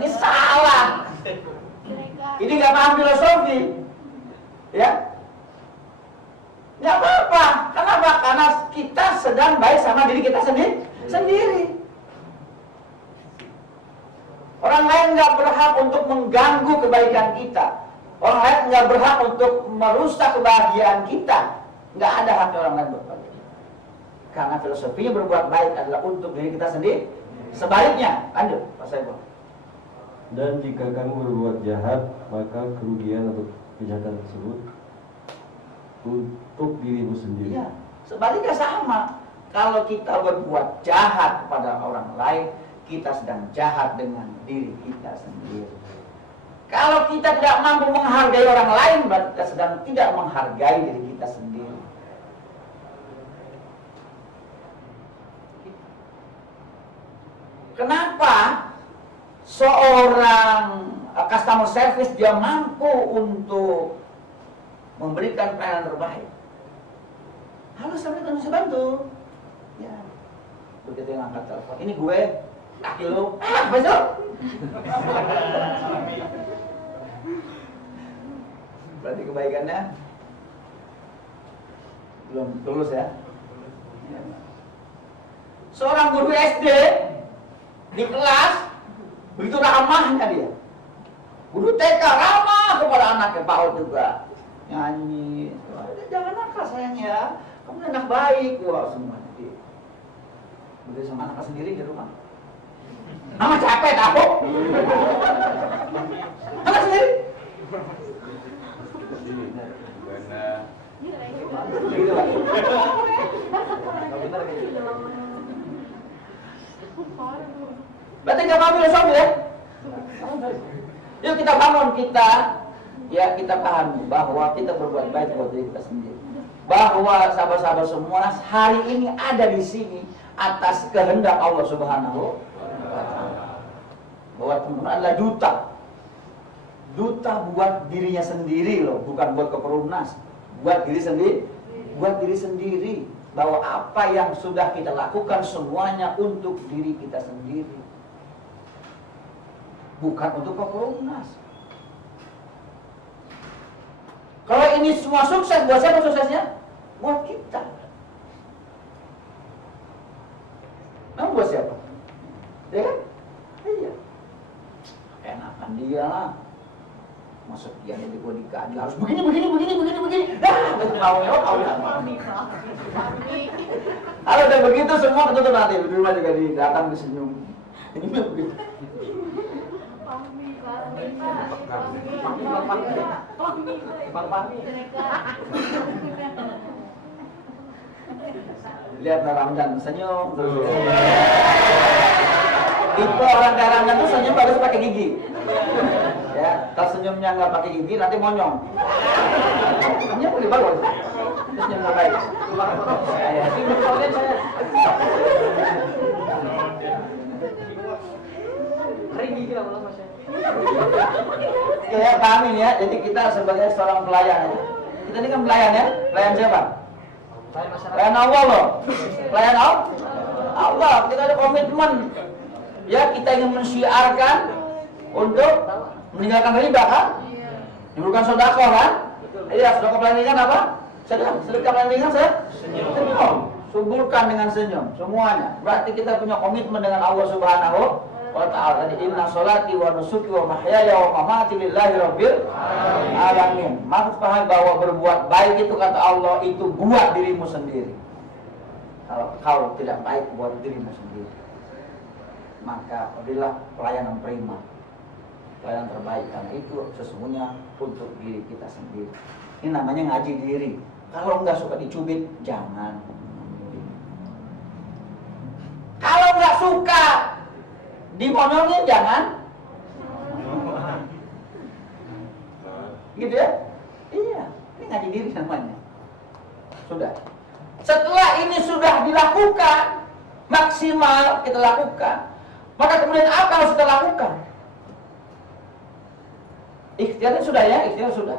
Ini salah. Ini gak paham filosofi. Ya, gak apa-apa. Kenapa? Karena kita sedang baik sama diri kita sendiri. Orang lain gak berhak untuk mengganggu kebaikan kita. Orang lain nggak berhak untuk merusak kebahagiaan kita. Nggak ada hak orang lain berbuat. Karena filosofinya berbuat baik adalah untuk diri kita sendiri. Sebaliknya, lanjut Pak Saiful. Dan jika kamu berbuat jahat, maka kerugian atau kejahatan tersebut untuk dirimu sendiri. Iya, sebaliknya sama. Kalau kita berbuat jahat kepada orang lain, kita sedang jahat dengan diri kita sendiri. Kalau kita tidak mampu menghargai orang lain, berarti kita sedang tidak menghargai diri kita sendiri. Kenapa seorang customer service dia mampu untuk memberikan pelayanan terbaik? Halo, assalamualaikum, bisa bantu? Ya, begitu yang angkat telepon. Ini gue, laki lu, besok. Berarti kebaikannya belum tulus ya. Seorang guru SD di kelas begitu ramahnya dia. Guru TK ramah kepada anaknya, PAUD juga nyanyi. Jangan nakal sayang ya, kamu anak baik. Wah semua nanti udah sama anak sendiri di rumah. Mama capek tahu. Anak sendiri. Gitu lah. Berarti nggak paham filosofi ya? Yuk kita bangun kita pahami bahwa kita berbuat baik buat diri kita sendiri. Bahwa sahabat-sahabat semua hari ini ada di sini atas kehendak Allah Subhanahu wa Ta'ala. Bahwa teman-teman adalah duta buat dirinya sendiri loh, bukan buat keperluan, buat diri sendiri. Bahwa apa yang sudah kita lakukan semuanya untuk diri kita sendiri, bukan untuk keperluan. Kalau ini semua sukses, buat siapa suksesnya? Buat kita. Nah, buat siapa? Ya kan? Iya. Enakan dia lah. Masa dia jadi gue dikaji harus begini. Dah, tahu ya. Kalau udah begitu semua ketutup nanti. Di rumah juga datang disenyum. Ini begitu. Lihat Ramdan senyum terus. Itu orang Ramdan tuh senyum bagus pakai gigi. Ya, kalau senyumnya nggak pakai gigi nanti monyong. Senyum lebih bagus. Senyum nggak baik. Kering gigi lah malah Mas. Ya, paham ini ya. Jadi kita sebagai seorang pelayan ya. Kita ini kan pelayan ya. Pelayan siapa? Pelayan Allah loh. Pelayan Allah. Kita ada komitmen. Ya, kita ingin mensiarkan untuk meninggalkan riba kan? Meninggalkan sedekah kan? Iya, sedekah pelayan ringan apa? Sedekah pelayan ringan senyum. Suburkan dengan senyum semuanya. Berarti kita punya komitmen dengan Allah Subhanahu wa Ta'ala. Jadi inna sholati wa nusuki wa mahyaya wa mamati lillahi rabbil alamin. Maksud paham bahwa berbuat baik itu kata Allah itu buat dirimu sendiri. Kalau kau tidak baik buat dirimu sendiri, maka berilah pelayanan prima, pelayanan terbaik, karena itu sesungguhnya untuk diri kita sendiri. Ini namanya ngaji diri. Kalau nggak suka dicubit, jangan. Kalau nggak suka dimonyongin, jangan. Gitu ya? Iya, ini ngaji diri namanya. Sudah. Setelah ini sudah dilakukan, maksimal kita lakukan, maka kemudian apa yang harus kita lakukan? Ikhtiarnya sudah ya, ikhtiar sudah.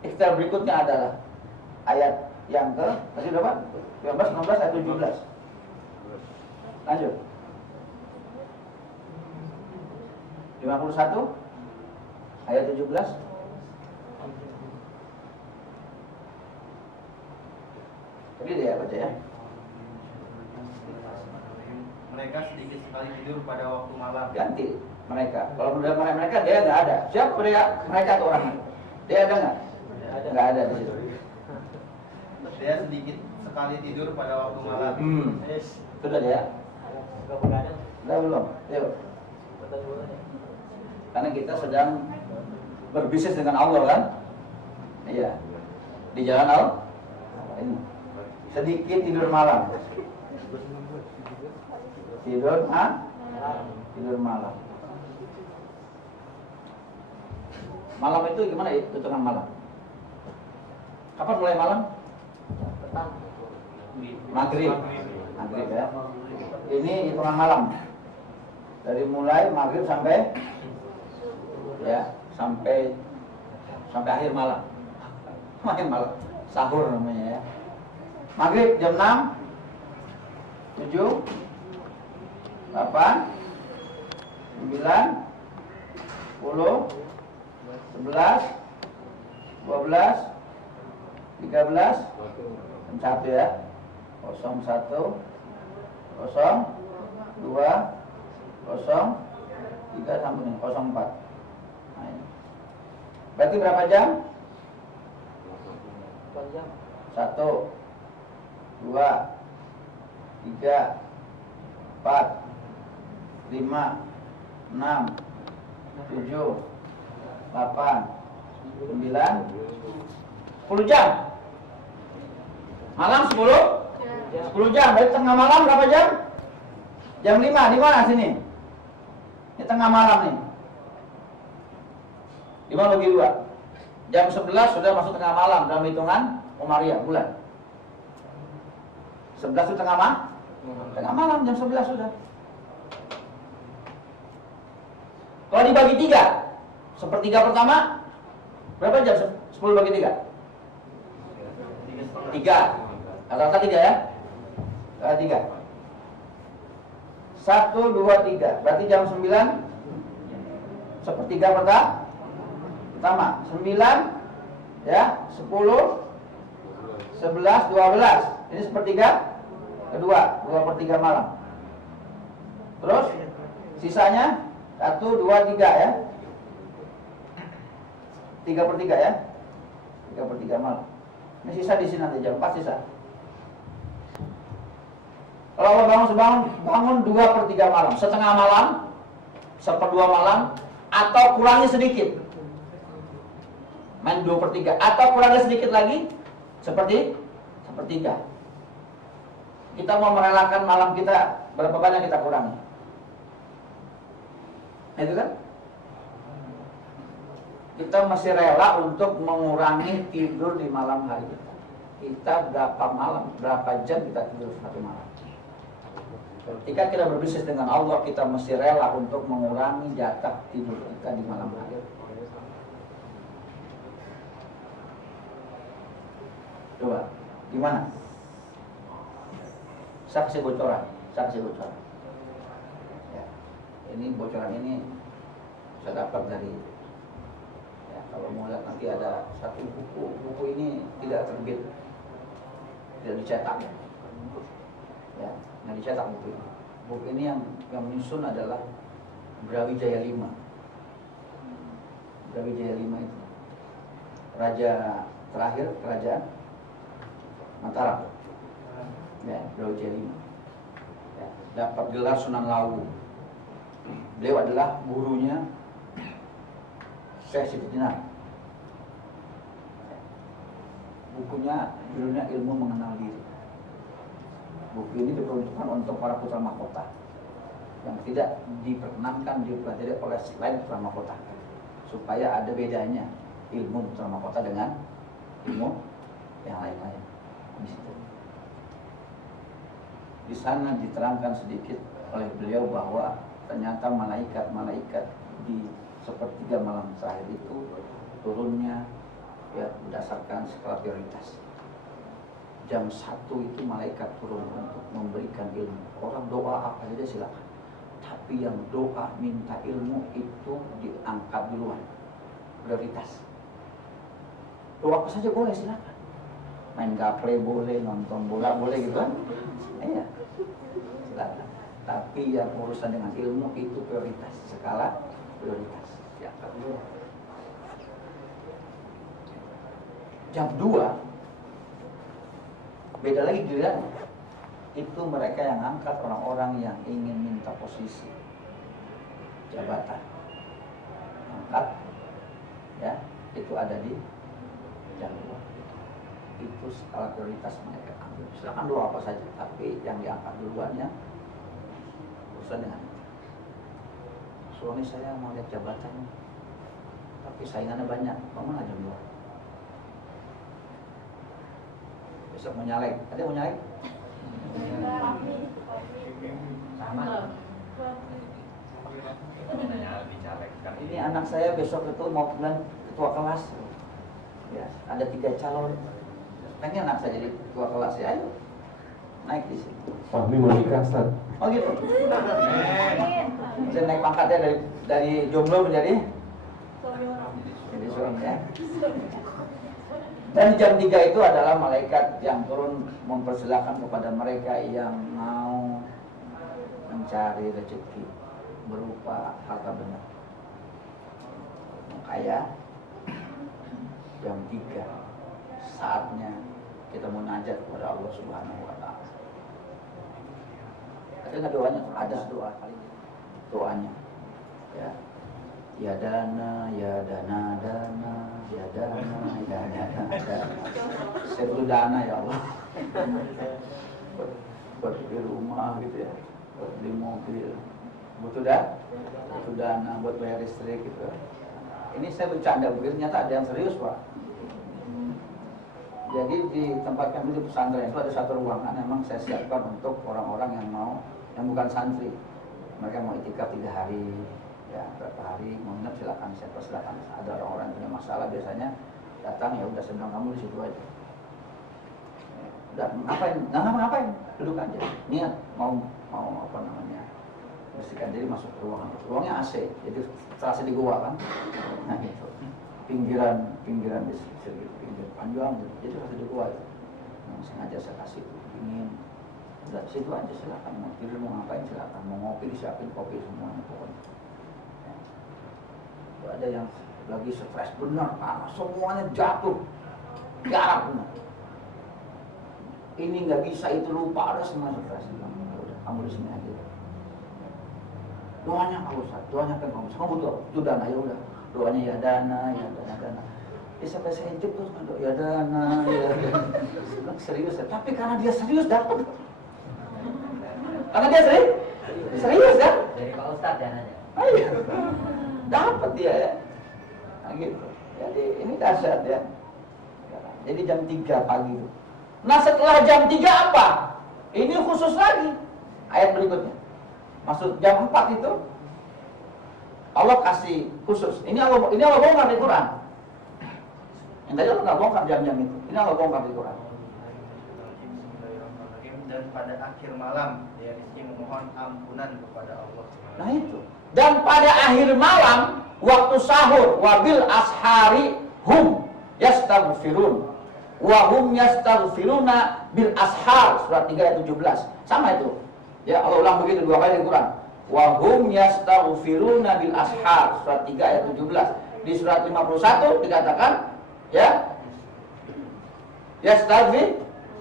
Ikhtiar berikutnya adalah ayat yang ke tadi berapa? 15, 16, ayat 17. Lanjut. 51 ayat 17. Tadi dia baca ya. Mereka sedikit sekali tidur pada waktu malam. Ganti mereka. Kalau udah mereka dia nggak ada. Siapa dia? Mereka atau orang? Dia ada nggak? Nggak ada di situ. Dia sedikit sekali tidur pada waktu malam. Sudah ya? Sudah belum? Yuk. Karena kita sedang berbisnis dengan Allah kan? Iya. Di jalan Allah. Ini. Sedikit tidur malam. Tidur malam. Malam itu gimana ya? Hitungan malam. Kapan mulai malam? Maghrib ya. Ini hitungan malam. Dari mulai maghrib sampai akhir malam. Akhir malam. Sahur namanya ya. Maghrib jam 6, 7, 8, 9, 10, 11, 12, 13, jam 1 ya. 01, 02, 03, 03 sampai dengan 04. Nah, ini. Berarti berapa jam? 1, 2, 3, 4, 5, 6, 7, 8, 9, 10 jam. Malam 10 jam. Berarti tengah malam berapa jam? Jam 5. Di mana sini? Ini tengah malam nih. 5 bagi 2. Jam 11 sudah masuk tengah malam dalam hitungan Komariah bulan. 11 itu tengah malam, jam 11 sudah. Kalau dibagi 3, sepertiga pertama berapa jam? 10 bagi 3. 3. Rata-rata 3 ya? 3. 1, 2, 3. Berarti jam 9 sepertiga pertama. 9 ya, 10, 11, 12. Ini sepertiga kedua, 2/3 malam. Terus sisanya 1, 2, 3 ya. 3/3 ya. 3/3 malam. Ini sisa di sini nanti jam 4 sisa. Kalau bangun 2/3 malam, setengah malam, 1/2 malam, atau kurangi sedikit. Main 2/3 atau kurangi sedikit lagi sepertiga. Kita mau merelakan malam kita berapa banyak kita kurangi. Itu kan? Kita masih rela untuk mengurangi tidur di malam hari kita. Kita berapa jam kita tidur satu malam. Ketika kita berbisnis dengan Allah, kita mesti rela untuk mengurangi jatah tidur kita di malam hari. Coba, gimana? Saya kasih bocoran. Ya, ini bocoran ini saya dapat dari. Ya, kalau mau lihat nanti ada satu buku ini tidak terbit, tidak dicetak. Ya, yang dicetak buku ini. Buku ini yang menyusun adalah Brawijaya V. Brawijaya V itu raja terakhir kerajaan Mataram. Ya, Brawijaya V. Ya, dapat gelar Sunan Lawu. Beliau adalah gurunya Syekh Siti Jenar. Bukunya judulnya Ilmu Mengenal Diri. Buku ini diperuntukkan untuk para putra mahkota yang tidak diperkenankan dipelajari oleh selain putra mahkota, supaya ada bedanya ilmu putra mahkota dengan ilmu yang lain-lain. Di sana diterangkan sedikit oleh beliau bahwa ternyata malaikat di sepertiga malam terakhir itu turunnya ya berdasarkan skala prioritas. Jam 1 itu malaikat turun untuk memberikan ilmu. Orang doa apa saja silakan. Tapi yang doa minta ilmu itu diangkat duluan. Prioritas. Doa apa saja boleh silakan. Main gaple boleh, nonton bola boleh gitu kan. Iya. Silakan. Tapi yang urusan dengan ilmu itu prioritas. Skala prioritas. Diangkat duluan. Jam 2 beda lagi giliran. Itu mereka yang angkat orang-orang yang ingin minta posisi jabatan. Angkat ya, itu ada di jam 2. Itu skala prioritas mereka ambil. Silakan doa apa saja, tapi yang diangkat duluannya urusan dengan itu. Suami saya mau lihat jabatan, tapi saingannya banyak. Kamu aja 2. Besok mau nyalek, ada mau nyalek? Sama. Ini anak saya besok itu mau bilang ketua kelas. Ya, ada 3 calon. Pengen anak saya jadi ketua kelas ya, ayo naik di sini. Fahmi mau nikah, Ustaz. Oh gitu. Saya naik pangkatnya dari jomblo menjadi suami ya. Dan jam 3 itu adalah malaikat yang turun mempersilahkan kepada mereka yang mau mencari rezeki. berupa harta benda. Kaya jam 3 saatnya kita munajat kepada Allah Subhanahu wa taala. Ada nggak doanya? Ada doa kali ini. Doanya. Ya. Ya dana, ya dana, dana, ya dana, ya dana, dana. Saya butuh dana ya Allah. Buat beli rumah gitu ya, buat beli mobil. Butuh dana buat bayar listrik gitu. Ini saya bercanda begitu, ternyata ada yang serius Pak. Jadi di tempat kami di pesantren itu ada satu ruangan memang saya siapkan untuk orang-orang yang bukan santri. Mereka mau itikaf 3 hari, ya berapa hari mau nginep silakan, silakan. Ada orang-orang yang punya masalah biasanya datang, ya udah sedang kamu di situ aja. Udah ngapain? Duduk aja. Niat mau apa namanya? Bersihkan diri, masuk ke ruangan. Ruangnya AC, jadi terasa di gua kan. Nah gitu. Pinggiran di sini, pinggir panjang gitu. Jadi terasa di gua itu. Yang sengaja saya kasih dingin. Udah situ aja silakan, mau tidur mau ngapain silakan, mau ngopi disiapin kopi semuanya pokoknya. Ya. Ada yang lagi stres benar, semuanya jatuh, garap benar. Ini nggak bisa, itu lupa, ada semua stres. Udah, kamu di sini aja. Doanya kalau Ustaz, doanya kan kamu butuh dana ya udah, doanya ya dana. Ya sampai saya intip terus kan ya dana. Serius ya, tapi karena dia serius dapat. Karena dia serius kan? Dari Pak Ustadz dananya. Iya, dapat dia ya. Nah gitu. Jadi ini dahsyat ya. Jadi jam 3 pagi itu. Nah setelah jam 3 apa? Ini khusus lagi. Ayat berikutnya. Maksud jam 4 itu Allah kasih khusus. Ini Allah bongkar di Quran. Yang tadi Allah nggak bongkar jam-jam itu. Ini Allah bongkar di Quran. Dan pada akhir malam dia rizki memohon ampunan kepada Allah. Nah itu. Dan pada akhir malam waktu sahur wabil ashari hum yastaghfirun wa hum yastaghfiruna bil ashar, surat 3 ayat 17. Sama itu. Ya Allah ulang begitu 2 kali di Quran. Wa hum yastaghfiruna bil ashar, surat 3 ayat 17. Di surat 51 dikatakan ya yastaghfir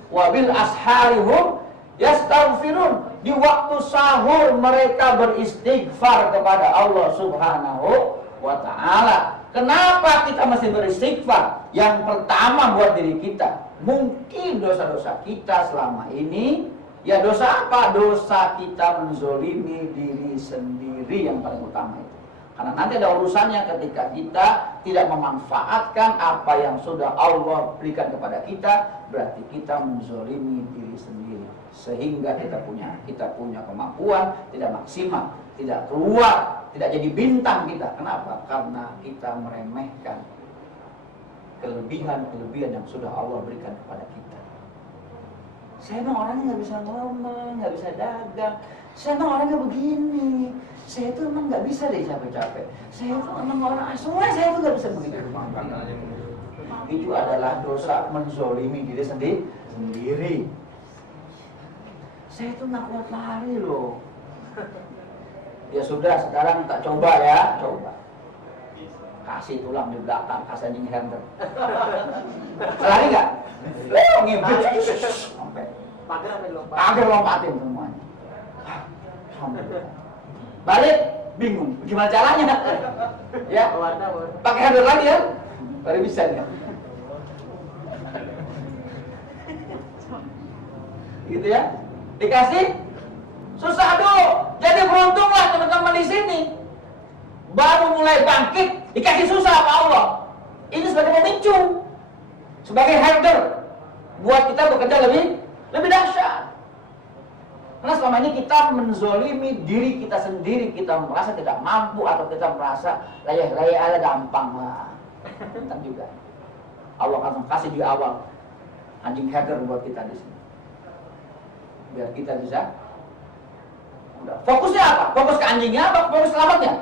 wa bil asharihum yastaghfirun. Di waktu sahur mereka beristighfar kepada Allah Subhanahu wa taala. Kenapa kita mesti beristighfar? Yang pertama buat diri kita. Mungkin dosa-dosa kita selama ini, ya dosa apa? Dosa kita menzolimi diri sendiri yang paling utama itu. Karena nanti ada urusannya ketika kita tidak memanfaatkan apa yang sudah Allah berikan kepada kita, berarti kita menzolimi diri sendiri. Sehingga kita punya kemampuan tidak maksimal, tidak keluar, tidak jadi bintang kita. Kenapa? Karena kita meremehkan kelebihan yang sudah Allah berikan kepada kita. Saya emang orangnya nggak bisa ngomong, nggak bisa dagang. Saya emang orangnya begini. Saya itu emang nggak bisa deh capek-capek. Saya itu emang orang semua saya itu nggak bisa begitu. Itu adalah dosa menzolimi diri sendiri. Saya itu nggak kuat lari loh. Ya sudah, sekarang tak coba ya, coba. Kasih tulang di belakang, kasih anjing handler. Lari nggak? Ngibrit sampai. Pagar lompatin semuanya. Balik, bingung. Gimana caranya? Ya, pakai handler lagi ya, baru bisa ya. Gitu ya. Dikasih susah dulu. Jadi beruntunglah teman-teman di sini. Baru mulai bangkit dikasih susah sama Allah. Ini sebagai pemicu, sebagai herder buat kita bekerja lebih dahsyat. Karena selama ini kita menzolimi diri kita sendiri, kita merasa tidak mampu atau kita merasa layah-layah ala gampang lah. Tentu juga. Allah akan kasih di awal anjing herder buat kita di sini. Biar kita bisa udah. Fokusnya apa? Fokus ke anjingnya apa? Fokus selamatnya?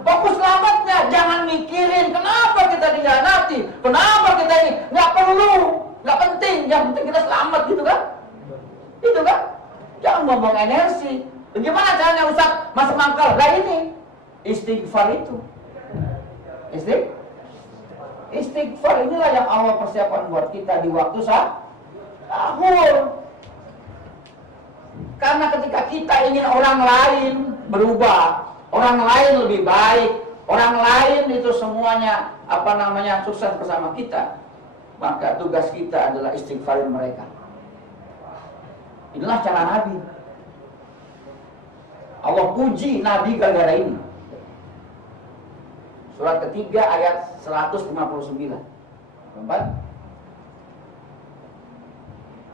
Fokus selamatnya. Jangan mikirin kenapa kita dikhianati, kenapa kita ini. Nggak perlu, nggak penting. Yang penting kita selamat gitu kan? Itu kan? Jangan buang energi. Bagaimana caranya Ustaz masuk mangkal? Nah ini istighfar itu. Istighfar inilah yang Allah persiapkan buat kita di waktu sahur. Karena ketika kita ingin orang lain berubah, orang lain lebih baik, orang lain itu semuanya sukses bersama kita, maka tugas kita adalah istighfarin mereka. Inilah cara Nabi. Allah puji Nabi gara-gara ini. Surat ketiga ayat 159. Keempat.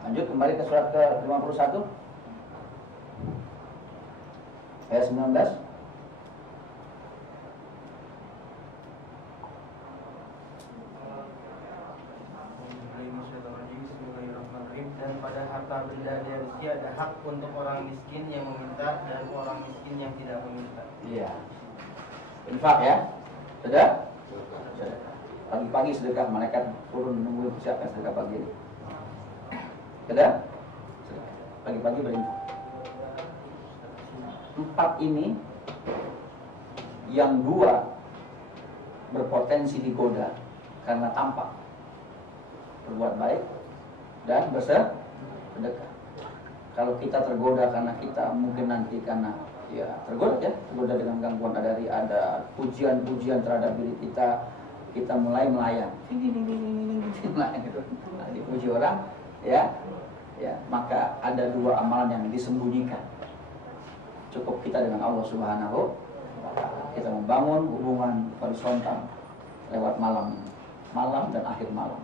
Lanjut kembali ke surat ke-51. Ayat 19. Dan pada harta benda manusia ada hak untuk orang miskin yang meminta dan orang miskin yang tidak meminta. Iya. Infak ya. Sudah? Pagi-pagi sedekah, malaikat turun menunggu siapkan sedekah pagi ini. Sudah? Pagi-pagi berinfak. 4 ini yang 2 berpotensi digoda karena tampak berbuat baik dan bersedekah. Kalau kita tergoda karena kita mungkin nanti karena tergoda dengan gangguan ada pujian-pujian terhadap diri kita mulai melayang, dipuji orang, ya, maka ada 2 amalan yang disembunyikan. Cukup kita dengan Allah Subhanahu wa Ta'ala. Kita membangun hubungan horizontal lewat malam dan akhir malam.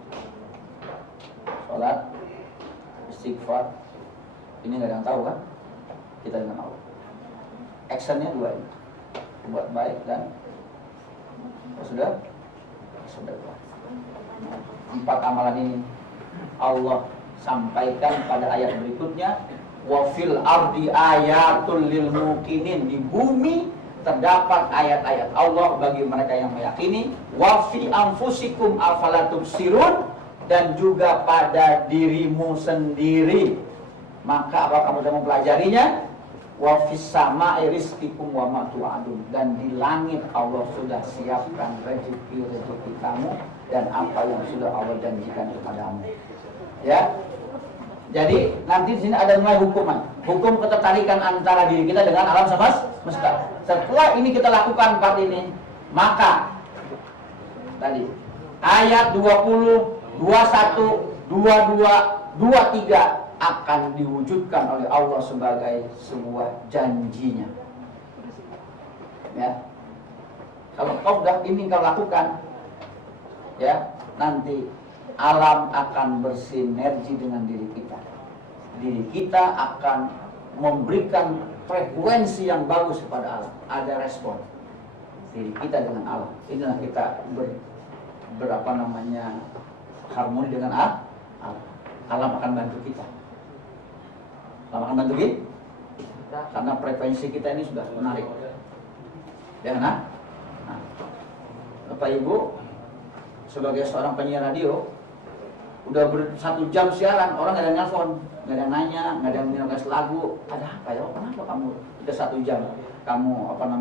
Salat, istighfar, ini nggak ada yang tahu kan? Kita dengan Allah. Actionnya 2 ini, buat baik dan sudah. 4 amalan ini Allah sampaikan pada ayat berikutnya. Wa fil ardi ayatul lil muqinin. Di bumi terdapat ayat-ayat Allah bagi mereka yang meyakini. Wa fi anfusikum afala tubsirun. Dan juga pada dirimu sendiri. Maka apa kamu sudah mempelajarinya? Wa fis sama'i rizqikum wa ma tu'adun. Dan di langit Allah sudah siapkan rezeki kamu dan apa yang sudah Allah janjikan kepadamu. Ya. Jadi nanti di sini ada mulai hukum ketertarikan antara diri kita dengan alam semesta. Setelah ini kita lakukan 4 ini, maka tadi ayat 20, 21, 22, 23 akan diwujudkan oleh Allah sebagai sebuah janjinya. Ya. Kalau kau sudah ini kau lakukan, ya, nanti alam akan bersinergi dengan diri kita. Diri kita akan memberikan frekuensi yang bagus kepada alam. Ada respon diri kita dengan alam. Inilah kita harmoni dengan alam. Alam akan bantu kita. Alam akan bantu kita karena frekuensi kita ini sudah menarik. Ya, nah, Bapak Ibu sebagai seorang penyiar radio, udah 1 jam siaran, orang nggak ada yang nelfon, nggak ada yang nanya, nggak ada yang ngasih lagu. Ada apa ya? Kenapa kamu udah 1 jam kamu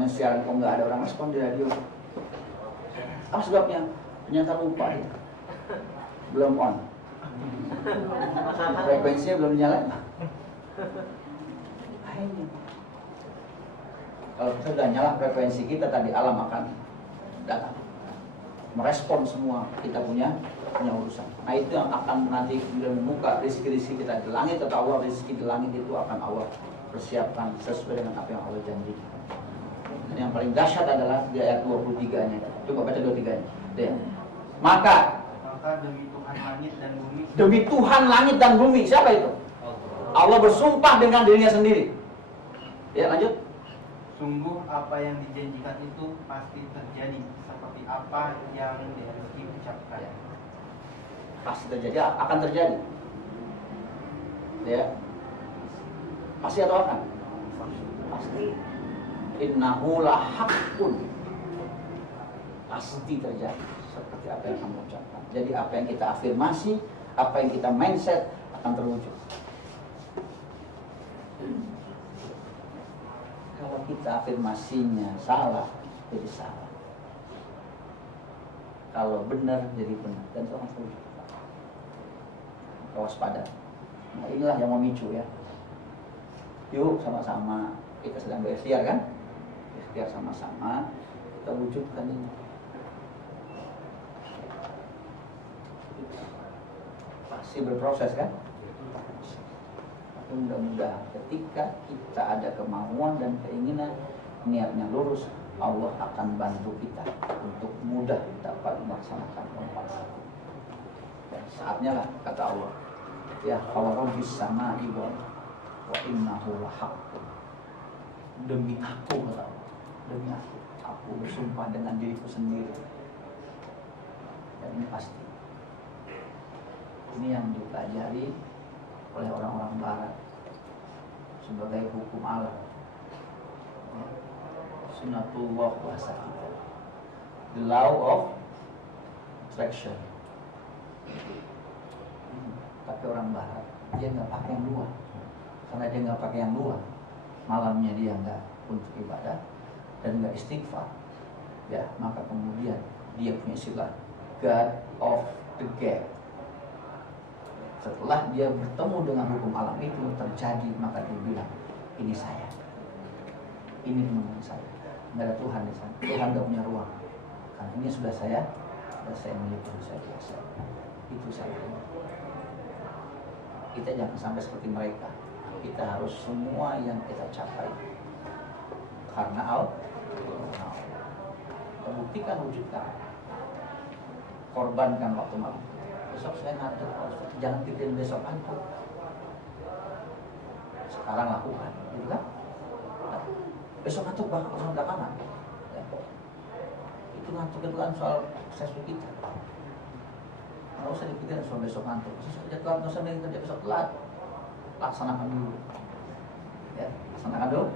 siaran kok nggak ada orang respon di radio? Apa sebabnya? Ternyata lupa ya. Belum on. Frekuensinya belum nyala. Kalau kita sudah nyala frekuensi kita tadi, alam akan datang merespon semua kita punya urusan. Nah itu yang akan nanti membuka rezeki kita di langit. Atau Allah rezeki di langit itu akan Allah persiapkan sesuai dengan apa yang Allah janjikan. Dan yang paling dahsyat adalah di ayat 23-nya. Coba baca 23-nya. Maka demi Tuhan langit dan bumi. Demi Tuhan langit dan bumi. Siapa itu? Allah bersumpah dengan dirinya sendiri. Ya, lanjut. Sungguh apa yang dijanjikan itu pasti terjadi seperti apa yang Rizki ucapkan. Pasti terjadi, akan terjadi. Ya. Pasti atau akan? Pasti. Innahu lahaqqun. Pasti terjadi seperti apa yang kamu ucapkan. Jadi apa yang kita afirmasi, apa yang kita mindset akan terwujud. kita afirmasinya salah, jadi salah. Kalau benar jadi benar, dan itu harus waspada. Nah, inilah yang memicu ya. Yuk sama-sama, kita sedang berikhtiar kan? Ikhtiar sama-sama, kita wujudkan ini. Pasti berproses kan? Tapi mudah-mudahan ketika kita ada kemauan dan keinginan, niatnya lurus, Allah akan bantu kita untuk mudah dapat melaksanakan puasa. Dan saatnya lah kata Allah, ya Rabbis sama'i wa innahu lahaqqun. Demi aku kata Allah, demi aku bersumpah dengan diriku sendiri. Dan ini pasti. Ini yang dipelajari oleh orang-orang Barat sebagai hukum alam, sunnatullah puasa kita, the law of attraction. Tapi orang Barat dia nggak pakai yang luar, karena dia nggak pakai yang luar, malamnya dia nggak untuk ibadah dan nggak istighfar, ya maka kemudian dia punya istilah God of the gap. Setelah dia bertemu dengan hukum alam itu terjadi, maka dia bilang, ini saya, ini teman saya, nggak ada Tuhan di sana, Tuhan nggak punya ruang, karena ini sudah saya miliki, saya biasa, itu saya. Kita jangan sampai seperti mereka. Kita harus semua yang kita capai karena Allah. Kita buktikan, wujudkan, korbankan waktu malam. Besok saya ngantuk, jangan pikirin besok ngantuk. Sekarang lakukan, gitu kan? Nah, besok ngantuk bakal langsung belakangan. Ya. Itu ngantuk itu kan soal sesuatu kita. Nggak usah dipikirin soal besok ngantuk. Besok kerja telat, nggak usah mikirin kerja besok telat. Laksanakan dulu. Ya, laksanakan dulu.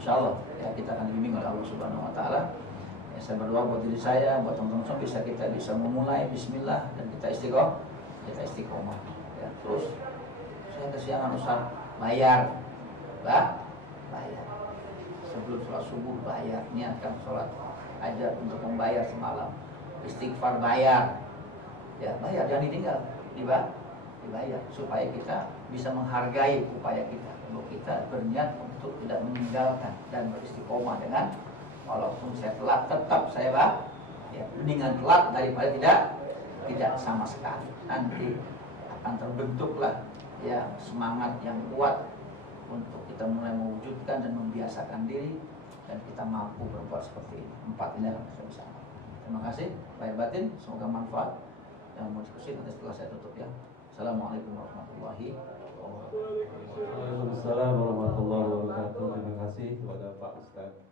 Insya Allah ya, kita akan dibimbing oleh Allah Subhanahu Wa Taala. Ya, saya berdoa buat diri saya, buat teman-teman kita bisa memulai Bismillah dan kita istiqomah. Ya, terus saya kesiangan Ustaz, bayar. Sebelum sholat subuh bayar, niatkan sholat ajar untuk membayar semalam. Istighfar bayar. Ya, bayar jangan ditinggal, dibayar supaya kita bisa menghargai upaya kita. Kalau kita berniat untuk tidak meninggalkan dan beristiqomah dengan walaupun saya telat tetap saya ya mendingan telat daripada tidak sama sekali. Nanti akan terbentuklah ya semangat yang kuat untuk kita mulai mewujudkan dan membiasakan diri dan kita mampu berbuat seperti ini. 4 ini yang kita bisa. Terima kasih lahir batin, semoga manfaat. Yang mau diskusi nanti setelah saya tutup ya. Assalamualaikum warahmatullahi wabarakatuh. Waalaikumsalam warahmatullahi wabarakatuh. Terima kasih kepada Pak Ustadz.